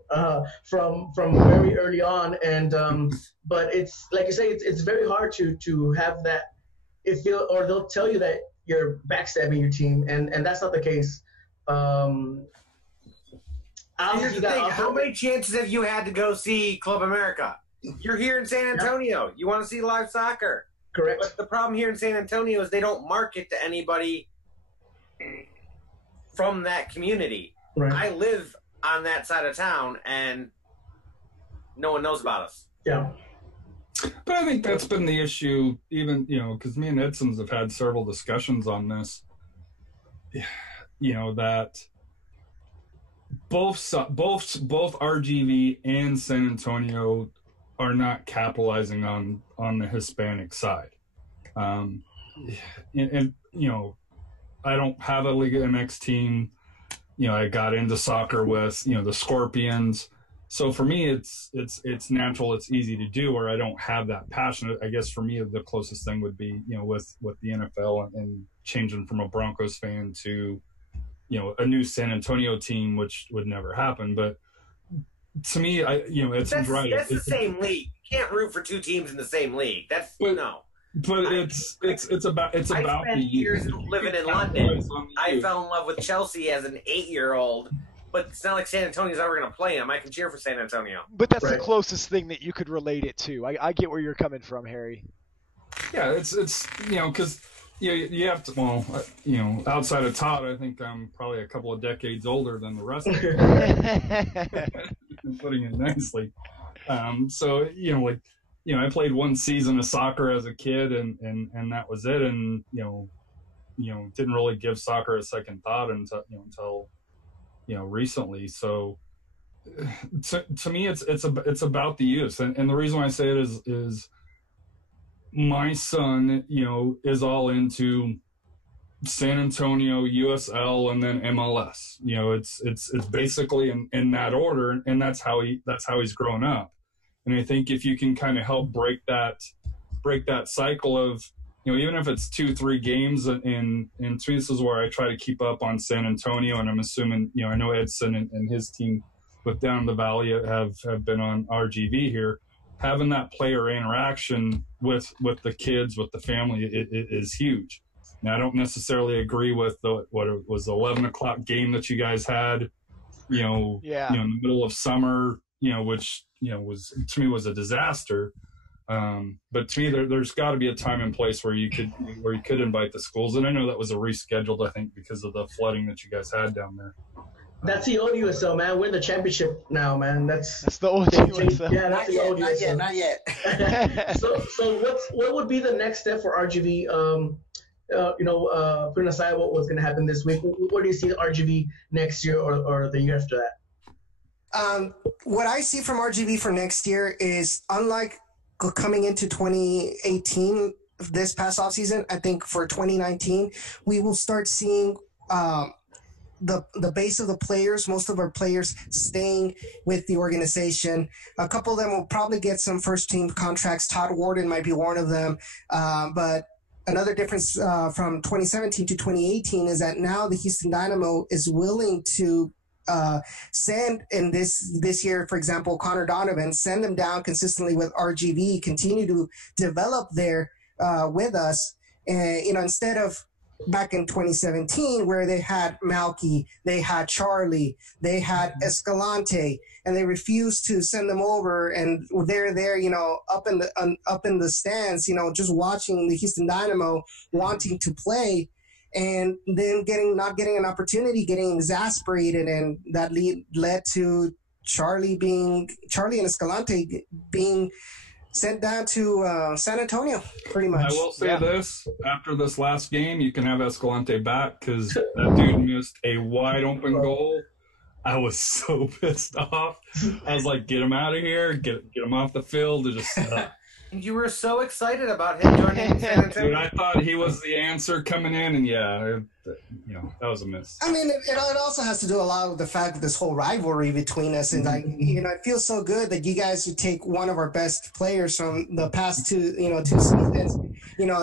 from very early on, and but it's like you say, it's very hard to have that. Or they'll tell you that you're backstabbing your team, and that's not the case. Here's the thing: how many chances have you had to go see Club America? You're here in San Antonio. You want to see live soccer. Correct. But the problem here in San Antonio is they don't market to anybody from that community. Right. I live on that side of town, and no one knows about us. Yeah. But I think that's been the issue, even, because me and Edson have had several discussions on this, that both RGV and San Antonio are not capitalizing on the Hispanic side. And I don't have a Liga MX team. I got into soccer with, the Scorpions. So for me, it's natural. It's easy to do, or I don't have that passion. I guess for me, the closest thing would be, with the NFL and changing from a Broncos fan to, a new San Antonio team, which would never happen. But to me, it's right. That's the same league. You can't root for two teams in the same league. No. But it's about I spent the years living in London. I fell in love with Chelsea as an 8-year-old, but it's not like San Antonio's ever going to play them. I can cheer for San Antonio. But that's the Right. closest thing that you could relate it to. I get where you're coming from, Harry. Yeah, it's because you have to outside of Todd, I think I'm probably a couple of decades older than the rest of them. Putting it nicely. So I played one season of soccer as a kid, and that was it. And didn't really give soccer a second thought until recently. So to me, it's about the youth, and the reason why I say it is my son, is all into San Antonio, USL, and then MLS. It's basically in that order, and that's how he's grown up. And I think if you can kind of help break that cycle of, even if it's 2-3 games, and to me, this is where I try to keep up on San Antonio, and I'm assuming, I know Edson and his team with Down the Valley have been on RGV here. Having that player interaction with the kids, with the family, is huge. Now, I don't necessarily agree with what it was, the 11 o'clock game that you guys had, in the middle of summer, which, was a disaster. But to me, there's got to be a time and place where you could invite the schools. And I know that was rescheduled, I think, because of the flooding that you guys had down there. That's the old USL, man. We're in the championship now, man. That's the old USL. Yeah, that's the old USL. Not yet. So what would be the next step for RGV? Putting aside what was going to happen this week, where do you see RGV next year or the year after that? What I see from RGV for next year is, unlike coming into 2018, this past offseason, I think for 2019, we will start seeing the base of the players, most of our players staying with the organization. A couple of them will probably get some first-team contracts. Todd Warden might be one of them. But another difference from 2017 to 2018 is that now the Houston Dynamo is willing to send in this year, for example, Connor Donovan, send them down consistently with RGV, continue to develop there with us. And, instead of back in 2017 where they had Malky, they had Charlie, they had Escalante, and they refused to send them over, and they're there, up in the stands, just watching the Houston Dynamo wanting to play, and then not getting an opportunity, getting exasperated, and that led to Charlie and Escalante being sent down to San Antonio, pretty much. I will say this, after this last game, you can have Escalante back, because that dude missed a wide open goal. I was so pissed off. I was like, get him out of here, get him off the field. You were so excited about him joining San Antonio. Dude, I thought he was the answer coming in, and that was a miss. I mean, it also has to do a lot with the fact of this whole rivalry between us, and it feels so good that you guys would take one of our best players from the past two seasons,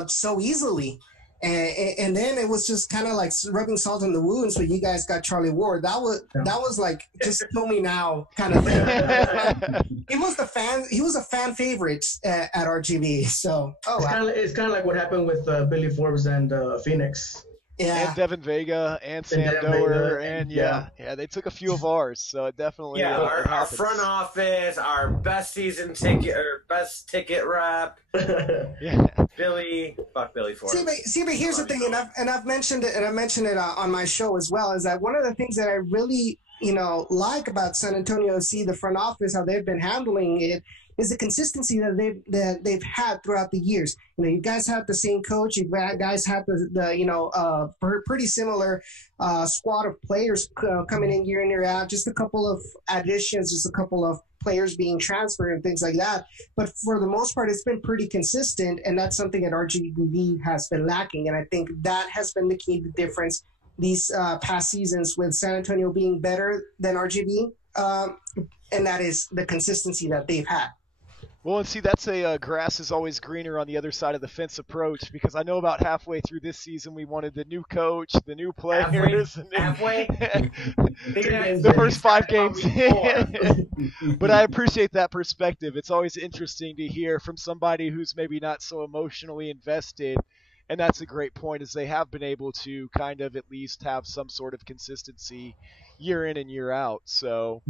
so easily. And then it was just kind of like rubbing salt in the wounds when you guys got Charlie Ward. That was like, just kill me now kind of thing. He was a fan favorite at RGV. So it's kind of like what happened with Billy Forbes and Phoenix. Yeah. And Devin Vega and Sam Doer, and they took a few of ours, so it definitely our front office, our best season ticket or best ticket rep. Billy Forbes. See, but here's the thing, and I've mentioned it, on my show as well, is that one of the things that I really like about San Antonio FC, the front office, how they've been handling it, is the consistency that they've had throughout the years. You guys have the same coach. You guys have the pretty similar squad of players coming in year out. Just a couple of additions, just a couple of players being transferred and things like that. But for the most part, it's been pretty consistent, and that's something that RGV has been lacking. And I think that has been the key difference these past seasons, with San Antonio being better than RGV, and that is the consistency that they've had. Well, and see, that's a grass is always greener on the other side of the fence approach, because I know about halfway through this season we wanted the new coach, the new players, Halfway? the first 5 games. But I appreciate that perspective. It's always interesting to hear from somebody who's maybe not so emotionally invested, and that's a great point, is they have been able to kind of at least have some sort of consistency year in and year out. So.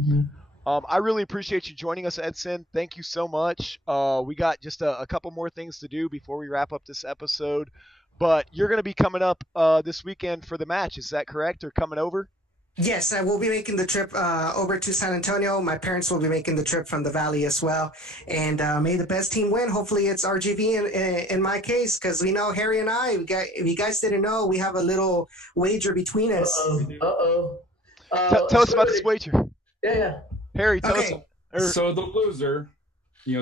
I really appreciate you joining us, Edson. Thank you so much. We got just a couple more things to do before we wrap up this episode. But you're going to be coming up this weekend for the match. Is that correct? Or coming over? Yes, I will be making the trip over to San Antonio. My parents will be making the trip from the Valley as well. And may the best team win. Hopefully it's RGV in my case, because we know Harry and I, if you guys didn't know, we have a little wager between us. Tell us about this wager. Yeah. Harry, tell us. So the loser,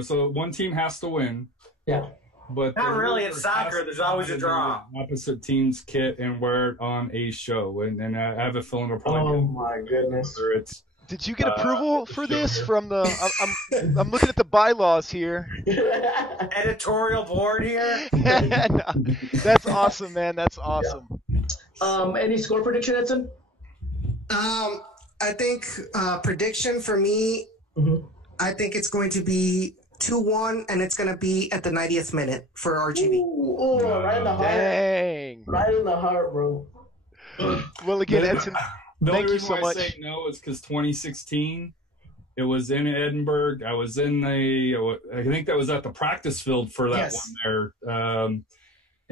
so one team has to win. Yeah. But not really in soccer. There's always a draw. Opposite team's kit and wear it on a show, and I have a feeling we'll probably. Oh my goodness! Did you get approval for this from the? I'm looking at the bylaws here. Editorial board here. That's awesome, man. That's awesome. Yeah. Any score prediction, Edson? I think prediction for me, I think it's going to be 2-1, and it's going to be at the 90th minute for RGV. Ooh, right in the heart. Dang. Right in the heart, bro. Well, again, Edson, thank you so much. The only reason why I say no is because 2016, it was in Edinburgh. I was I think that was at the practice field for that one there.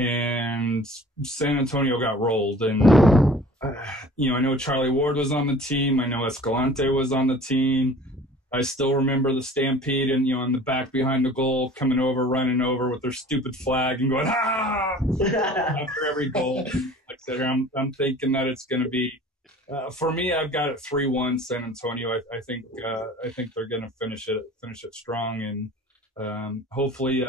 And San Antonio got rolled, and I know Charlie Ward was on the team. I know Escalante was on the team. I still remember the Stampede and, in the back behind the goal, coming over, running over with their stupid flag and going, after every goal. Like I said, I'm thinking that it's going to be, for me, I've got it 3-1 San Antonio. I think they're going to finish it strong. And hopefully,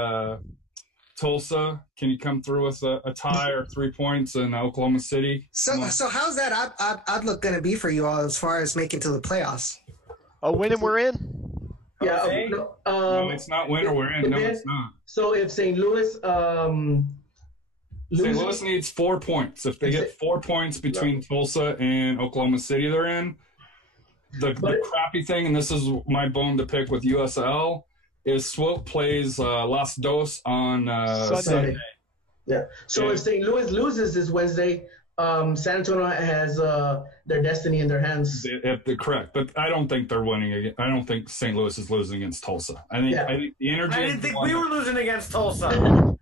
Tulsa, can you come through with a tie or 3 points in Oklahoma City? So how's that outlook going to be for you all as far as making to the playoffs? A win and we're in? Yeah. No, it's not win or we're in. No, it's not. So if St. Louis St. Louis needs 4 points. If they get 4 points between Tulsa and Oklahoma City they're in, the crappy thing, and this is my bone to pick with USL, is Swope plays Las Dos on Sunday. Yeah. So if St. Louis loses this Wednesday, San Antonio has their destiny in their hands. Correct, but I don't think they're winning again. I don't think St. Louis is losing against Tulsa. I think the energy. I didn't think we were losing against Tulsa.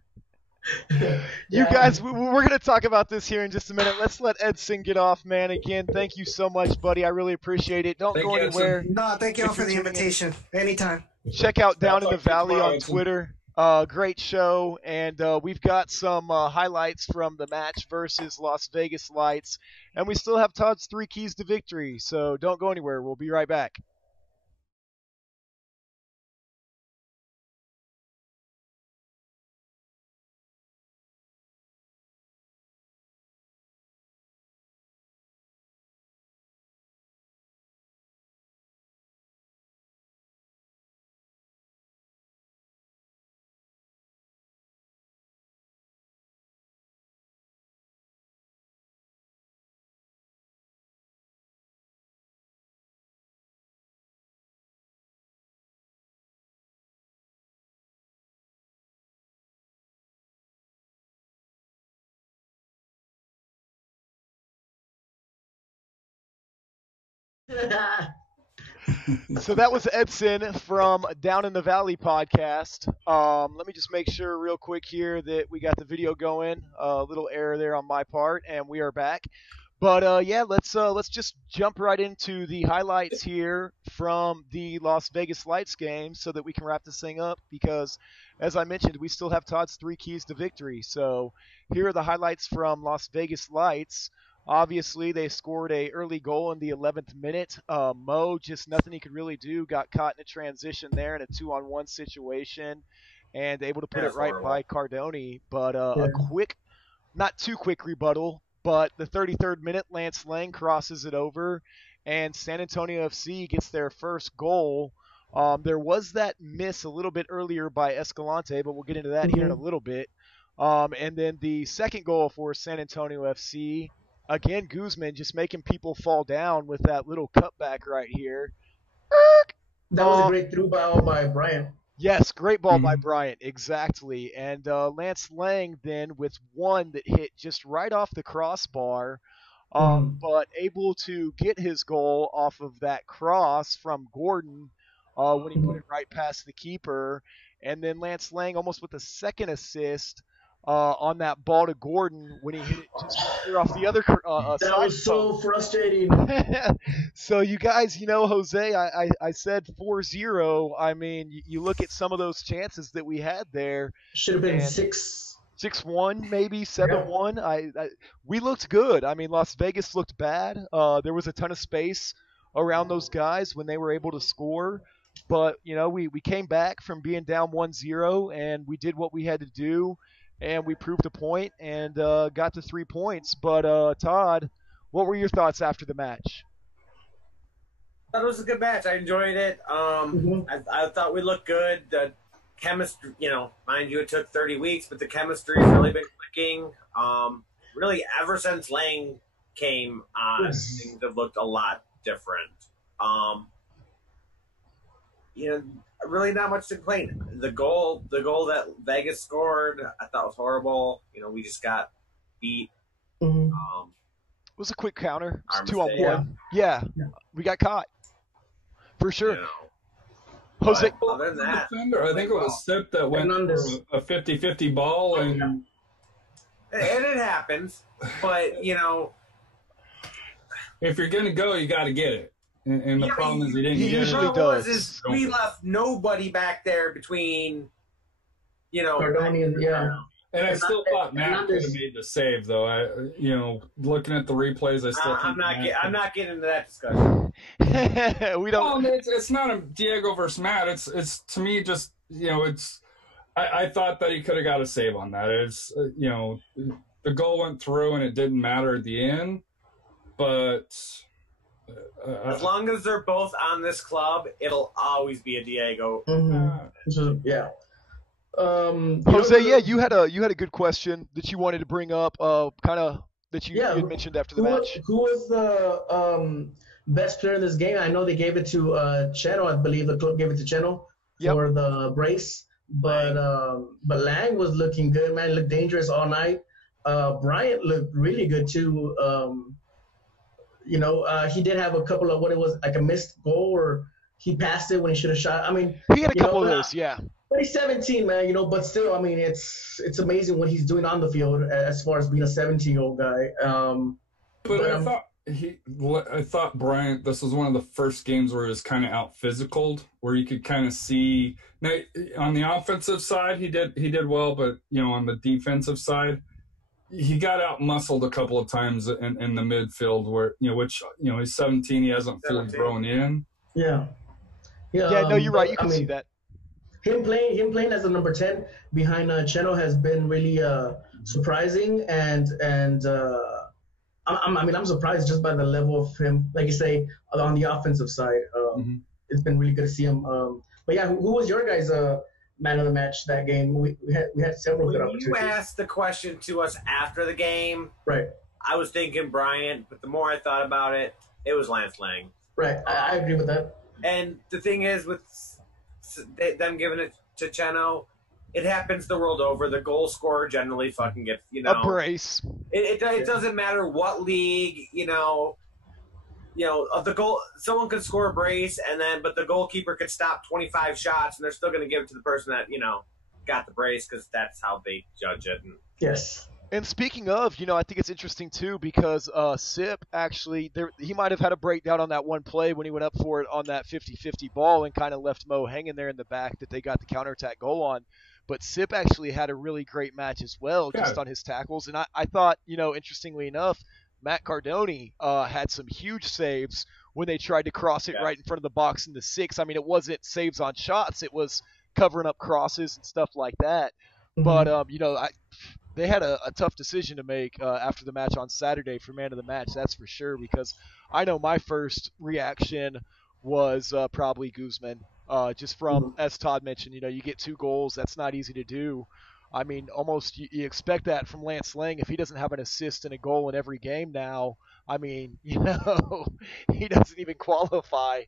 You guys, we're going to talk about this here in just a minute. Let's let Edson get off, man. Again, thank you so much, buddy. I really appreciate it. Don't go anywhere. No, thank you all for the invitation. Anytime. Check out Down in the Valley on Twitter. Great show, and we've got some highlights from the match versus Las Vegas Lights, and we still have Todd's 3 keys to victory, so don't go anywhere. We'll be right back. So that was Edson from Down in the Valley podcast. Let me just make sure real quick here that we got the video going. A little error there on my part, and we are back. But let's just jump right into the highlights here from the Las Vegas Lights game so that we can wrap this thing up, because as I mentioned, we still have Todd's 3 keys to victory. So here are the highlights from Las Vegas Lights. Obviously, they scored a early goal in the 11th minute. Mo, just nothing he could really do, got caught in a transition there in a 2-on-1 situation and able to put it right by Cardone. But a quick, not too quick rebuttal, but the 33rd minute, Lance Lang crosses it over, and San Antonio FC gets their first goal There was that miss a little bit earlier by Escalante, but we'll get into that here in a little bit. And then the second goal for San Antonio FC, again, Guzman just making people fall down with that little cutback right here. That was a great through ball by Bryant. Yes, great ball by Bryant, exactly. And Lance Lang then with one that hit just right off the crossbar, but able to get his goal off of that cross from Gordon when he put it right past the keeper. And then Lance Lang almost with a second assist on that ball to Gordon when he hit it just clear off the other side. That was so frustrating. So you guys, Jose, I said 4-0. I mean, you look at some of those chances that we had there. Should have been 6-1, maybe 7-1. Yeah. We looked good. I mean, Las Vegas looked bad. There was a ton of space around those guys when they were able to score. But, we came back from being down 1-0, and we did what we had to do, and we proved a point and got the 3 points. But, Todd, what were your thoughts after the match? I thought it was a good match. I enjoyed it. I thought we looked good. The chemistry, mind you, it took 30 weeks, but the chemistry's really been clicking. Really, ever since Lang came on, things have looked a lot different. Really not much to complain. The goal that Vegas scored, I thought was horrible. We just got beat. It was a quick counter. It was 2-on-1. Yeah, we got caught. For sure. Jose, other than that, I think it was Sip that went for a 50-50 ball. And it happens. But, if you're going to go, you got to get it. And the problem is he didn't get it. He usually does. We left nobody back there between, Cardoni and I still thought Matt could have made the save, though. Looking at the replays, I still think I'm not getting into that discussion. We don't. Well, it's not a Diego versus Matt. It's to me just it's. I thought that he could have got a save on that. It's the goal went through and it didn't matter at the end, but. As long as they're both on this club, it'll always be a Diego. Yeah. Jose, you had a good question that you wanted to bring up, kind of that you had mentioned after the match. Who was the best player in this game? I know they gave it to Cheno. I believe the club gave it to Cheno for the brace, but Lang was looking good, man. He looked dangerous all night. Bryant looked really good too. He did have a couple of like a missed goal, or he passed it when he should have shot. I mean, he had a couple of those, yeah. But he's 17, man, but still, I mean, it's amazing what he's doing on the field as far as being a 17-year-old guy. I thought Bryant, this was one of the first games where he was kind of out physicaled, where you could kind of see. Now, on the offensive side, he did well, but on the defensive side, he got out muscled a couple of times in the midfield, where he's 17, he hasn't fully grown in. Yeah. No, you're right. You can see that. Him playing as a number 10 behind Cheno has been really surprising, and I'm surprised just by the level of him, like you say, on the offensive side. It's been really good to see him. But yeah, who was your guys' man of the match that game? We had several good opportunities. You asked the question to us after the game. Right. I was thinking Bryant, but the more I thought about it, it was Lance Lang. Right. I agree with that. And the thing is, with them giving it to Cheno, it happens the world over. The goal scorer generally fucking gets, a brace. It doesn't matter what league, of the goal, someone could score a brace, but the goalkeeper could stop 25 shots, and they're still going to give it to the person that got the brace, because that's how they judge it. Yes. And speaking of, I think it's interesting too, because Sip actually, he might have had a breakdown on that one play when he went up for it on that 50-50 ball and kind of left Mo hanging there in the back that they got the counterattack goal on. But Sip actually had a really great match as well, just on his tackles. And I thought, interestingly enough, Matt Cardoni had some huge saves when they tried to cross it right in front of the box in the 6. I mean, it wasn't saves on shots. It was covering up crosses and stuff like that. But, they had a tough decision to make after the match on Saturday for man of the match, that's for sure, because I know my first reaction was probably Guzman. Just from, as Todd mentioned, you get 2 goals. That's not easy to do. I mean, almost you expect that from Lance Lang. If he doesn't have an assist and a goal in every game now, I mean, he doesn't even qualify.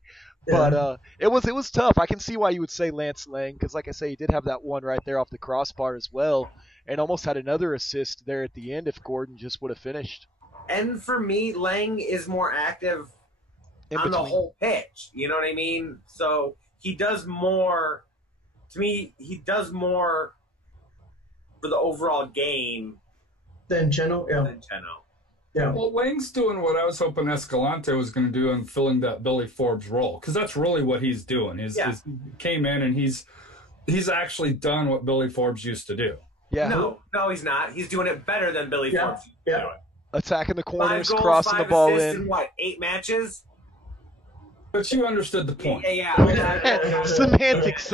Yeah. But it was tough. I can see why you would say Lance Lang, because like I say, he did have that one right there off the crossbar as well, and almost had another assist there at the end if Gordon just would have finished. And for me, Lang is more active on the whole pitch. You know what I mean? So he does more. To me, he does more for the overall game Then Cheno, yeah. than Cheno. Yeah. Well, Lang's doing what I was hoping Escalante was going to do in filling that Billy Forbes role, because that's really what he's doing. He came in and he's actually done what Billy Forbes used to do. Yeah. No, he's not. He's doing it better than Billy Forbes. Yeah. Attacking the 5 corners, goals, crossing 5 the ball assists in. what, 8 matches? But you understood the point. Yeah. Semantics.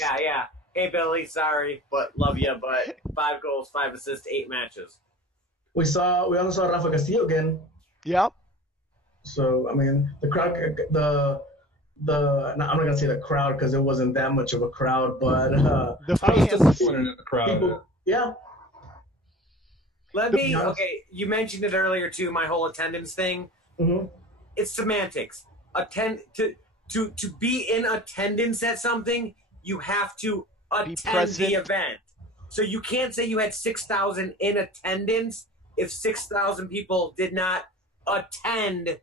Yeah. Hey, Billy, sorry, but love you. But 5 goals, 5 assists, 8 matches. We also saw Rafa Castillo again. Yep. So I mean, the crowd, I'm not gonna say the crowd because it wasn't that much of a crowd, but The I was fans. disappointed in the crowd. people, yeah, Okay, you mentioned it earlier too, my whole attendance thing. hmm It's semantics. To be in attendance at something, you have to attend present. the event. So you can't say you had 6,000 in attendance if 6,000 people did not attend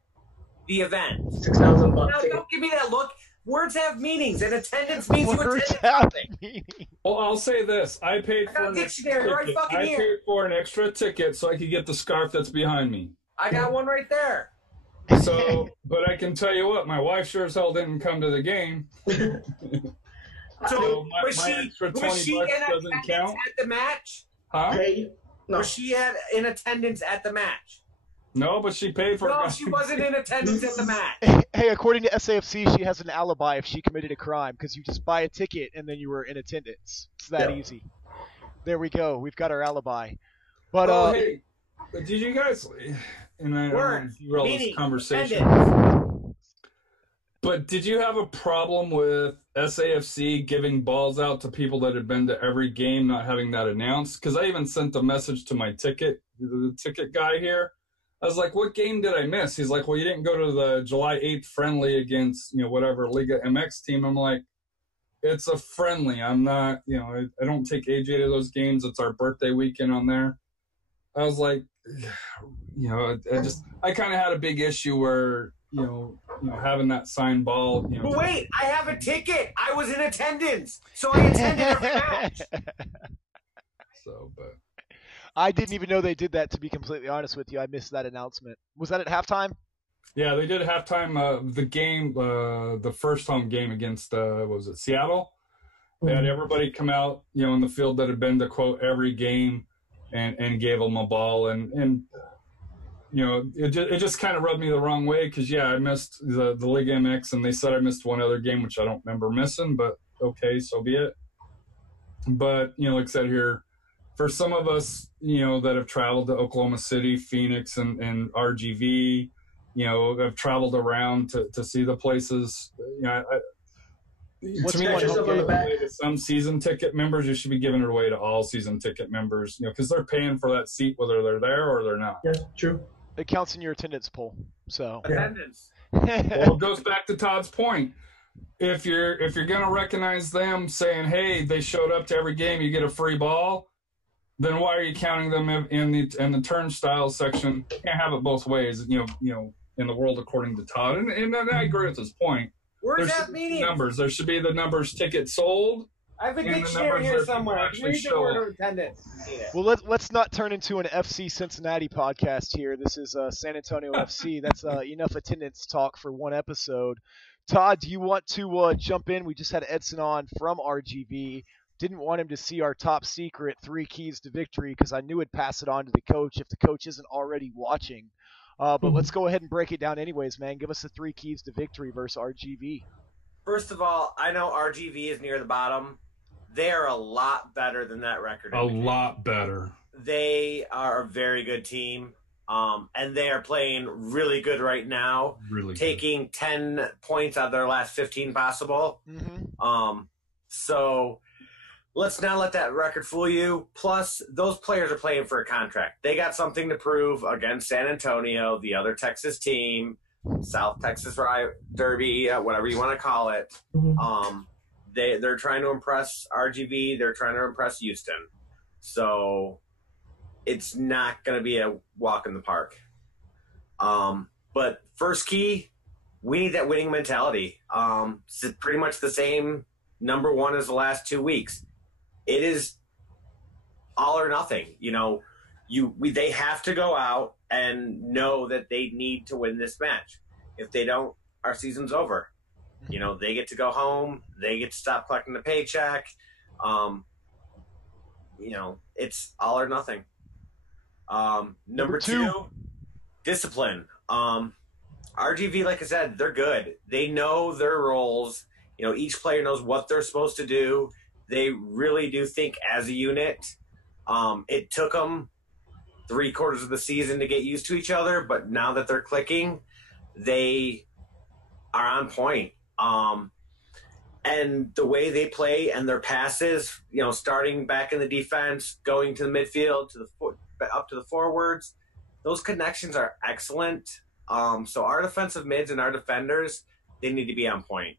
the event. $6,000 Now, ticket. don't give me that look. Words have meanings, and attendance means you Words attended have something. meaning. Well, I'll say this: I paid for got a an extra dictionary right ticket. fucking I here. paid for an extra ticket so I could get the scarf that's behind me. I got one right there. So, but I can tell you what, my wife sure as hell didn't come to the game. So my extra $20 was she in doesn't attendance count? at the match? Huh? Hey, no, Was she in attendance at the match? No, but she paid for No, it. she wasn't in attendance at the match. Hey, according to SAFC, she has an alibi if she committed a crime because you just buy a ticket and then you were in attendance. It's that Yeah. easy. There we go. We've got our alibi. But Oh, hey, did you guys? And I don't know Word, if you were all this meaning, conversation. attendance. But did you have a problem with SAFC giving balls out to people that had been to every game, not having that announced? Because I even sent a message to my the ticket guy here. I was like, what game did I miss? He's like, well, you didn't go to the July 8th friendly against, whatever Liga MX team. I'm like, it's a friendly. I'm not, I don't take AJ to those games. It's our birthday weekend on there. I was like, I kind of had a big issue where, having that signed ball. But wait, I have a ticket. I was in attendance, so I attended every match. So, but. I didn't even know they did that, to be completely honest with you. I missed that announcement. Was that at halftime? Yeah, they did halftime. The game, the first home game against, what was it, Seattle? They had everybody come out, in the field that had been to, quote, every game and gave them a ball. And it just kind of rubbed me the wrong way because, I missed the Liga MX, and they said I missed one other game, which I don't remember missing, but okay, so be it. But, like I said here, for some of us, that have traveled to Oklahoma City, Phoenix, and RGV, have traveled around to see the places. To me, Pat yourself on the back. to some season ticket members, you should be giving it away to all season ticket members, because they're paying for that seat whether they're there or they're not. Yeah, true. It counts in your attendance poll. So Attendance. Well, it goes back to Todd's point. If you're gonna recognize them saying, "Hey, they showed up to every game, you get a free ball," then why are you counting them in the turnstile section? You can't have it both ways, in the world according to Todd. And I agree with his point. Where's There that should be meaning? numbers. There should be the numbers tickets sold. I have a and the dictionary numbers here that somewhere. people I actually read the show word up. of attendance. Well, let's not turn into an FC Cincinnati podcast here. This is San Antonio FC. That's enough attendance talk for one episode. Todd, do you want to jump in? We just had Edson on from RGV. Didn't want him to see our top secret 3 keys to victory because I knew I'd pass it on to the coach if the coach isn't already watching. But let's go ahead and break it down anyways, man. Give us the 3 keys to victory versus RGV. First of all, I know RGV is near the bottom. They are a lot better than that record. A lot better. They are a very good team. and they are playing really good right now, taking 10 points out of their last 15 possible. So let's not let that record fool you. Plus, those players are playing for a contract. They got something to prove against San Antonio, the other Texas team, South Texas Derby, whatever you want to call it. They're trying to impress RGV. They're trying to impress Houston. So it's not going to be a walk in the park. But first key, we need that winning mentality. It's pretty much the same number one as the last 2 weeks. It is all or nothing. They have to go out and know that they need to win this match. If they don't, our season's over. They get to go home. They get to stop collecting the paycheck. It's all or nothing. Number two, discipline. RGV, like I said, they're good. They know their roles. Each player knows what they're supposed to do. They really do think as a unit. It took them 3/4 of the season to get used to each other, but now that they're clicking, they are on point. And the way they play and their passes, starting back in the defense, going to the midfield, up to the forwards, those connections are excellent. So our defensive mids and our defenders, they need to be on point.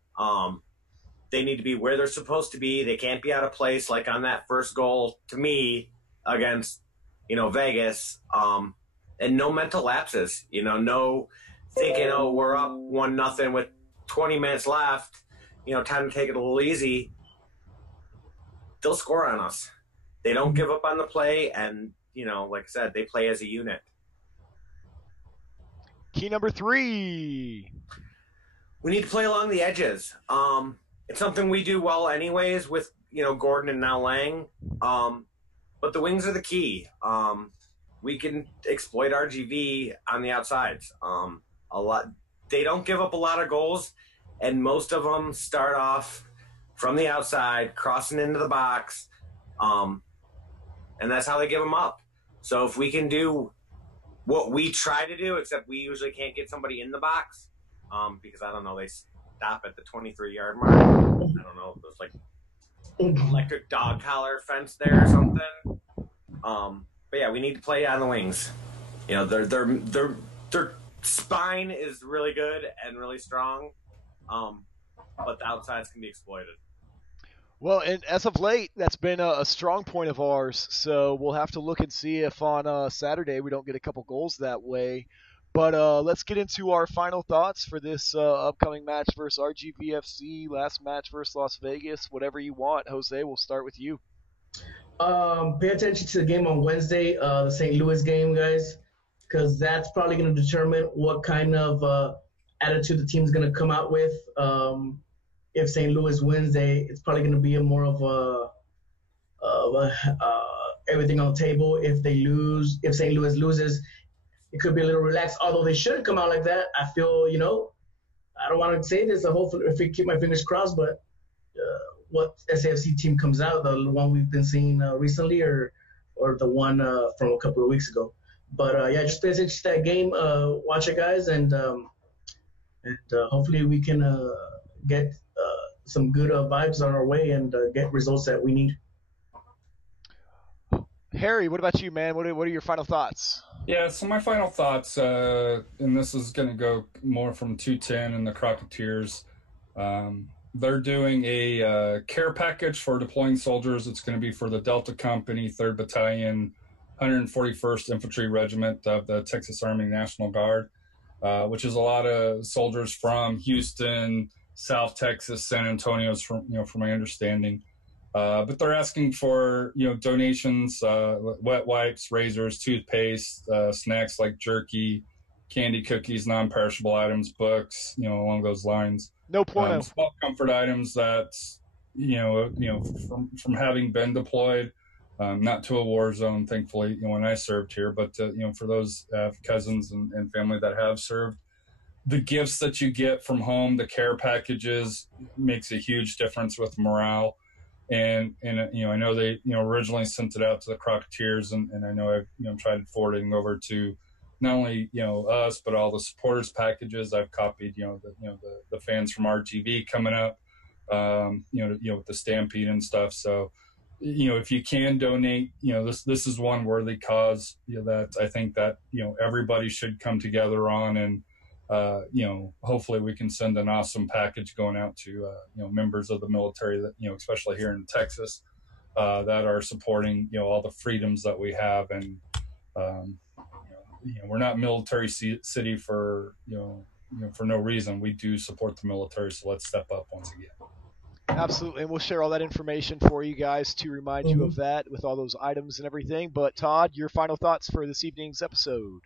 They need to be where they're supposed to be. They can't be out of place, like on that first goal, to me, against, Vegas. And no mental lapses, no thinking, we're up 1-0 with 20 minutes left, time to take it a little easy. They'll score on us. They don't give up on the play, and, like I said, they play as a unit. Key number 3. We need to play along the edges. It's something we do well anyways with, Gordon and now Lang. But the wings are the key. We can exploit RGV on the outsides. A lot. They don't give up a lot of goals, and most of them start off from the outside, crossing into the box, and that's how they give them up. So if we can do what we try to do, except we usually can't get somebody in the box, because I don't know, they stop at the 23-yard mark. I don't know, there's like electric dog collar fence there or something. But yeah, we need to play on the wings. Their spine is really good and really strong, but the outsides can be exploited. Well, and as of late, that's been a strong point of ours. So we'll have to look and see if on Saturday we don't get a couple goals that way. But let's get into our final thoughts for this upcoming match versus RGVFC, last match versus Las Vegas, whatever you want. Jose, we'll start with you. Pay attention to the game on Wednesday, the St. Louis game, guys, because that's probably going to determine what kind of attitude the team's going to come out with. If St. Louis wins, it's probably going to be a more of everything on the table. If St. Louis loses, it could be a little relaxed. Although they shouldn't come out like that. I feel, I don't want to say this. I hope if we keep my fingers crossed, but what SAFC team comes out, the one we've been seeing recently, or the one from a couple of weeks ago. But yeah, just pay attention to that game. Watch it, guys, and hopefully we can get some good vibes on our way and get results that we need. Harry, what about you, man? What are your final thoughts? Yeah, so my final thoughts, and this is going to go more from 210 and the Crocketeers. They're doing a care package for deploying soldiers. It's going to be for the Delta Company, 3rd Battalion, 141st Infantry Regiment of the Texas Army National Guard, which is a lot of soldiers from Houston, South Texas, San Antonio, from my understanding. But they're asking for, donations, wet wipes, razors, toothpaste, snacks like jerky, candy, cookies, non-perishable items, books, along those lines. No porno. Small comfort items that, from having been deployed, not to a war zone, thankfully, when I served here, but, for those cousins and family that have served, the gifts that you get from home, the care packages, makes a huge difference with morale. And I know they originally sent it out to the Crocketeers, and I know I've tried forwarding over to not only us, but all the supporters packages. I've copied the fans from RGV coming up, with the Stampede and stuff. So if you can donate, this is one worthy cause that I think that everybody should come together on, and hopefully we can send an awesome package going out to members of the military that especially here in Texas that are supporting all the freedoms that we have. And we're not military city for for no reason. We do support the military, so let's step up once again. Absolutely, and we'll share all that information for you guys to remind you of that with all those items and everything. But Todd, your final thoughts for this evening's episode?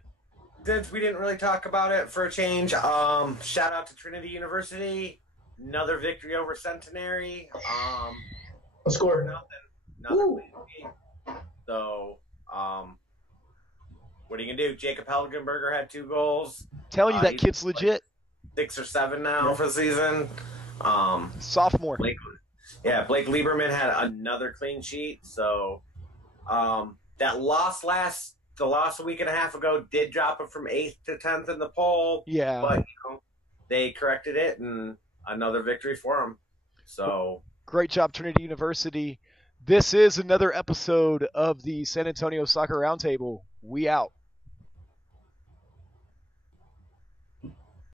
Since we didn't really talk about it for a change, shout out to Trinity University, another victory over Centenary. A score. Nothing clean game. So, what are you gonna do? Jacob Helgenberger had 2 goals. Telling you that kid's legit. 6 or 7 now for the season. Sophomore. Blake Lieberman had another clean sheet. So that loss the loss a week and a half ago did drop it from 8th to 10th in the poll. Yeah. But they corrected it, and another victory for them. So great job, Trinity University. This is another episode of the San Antonio Soccer Roundtable. We out.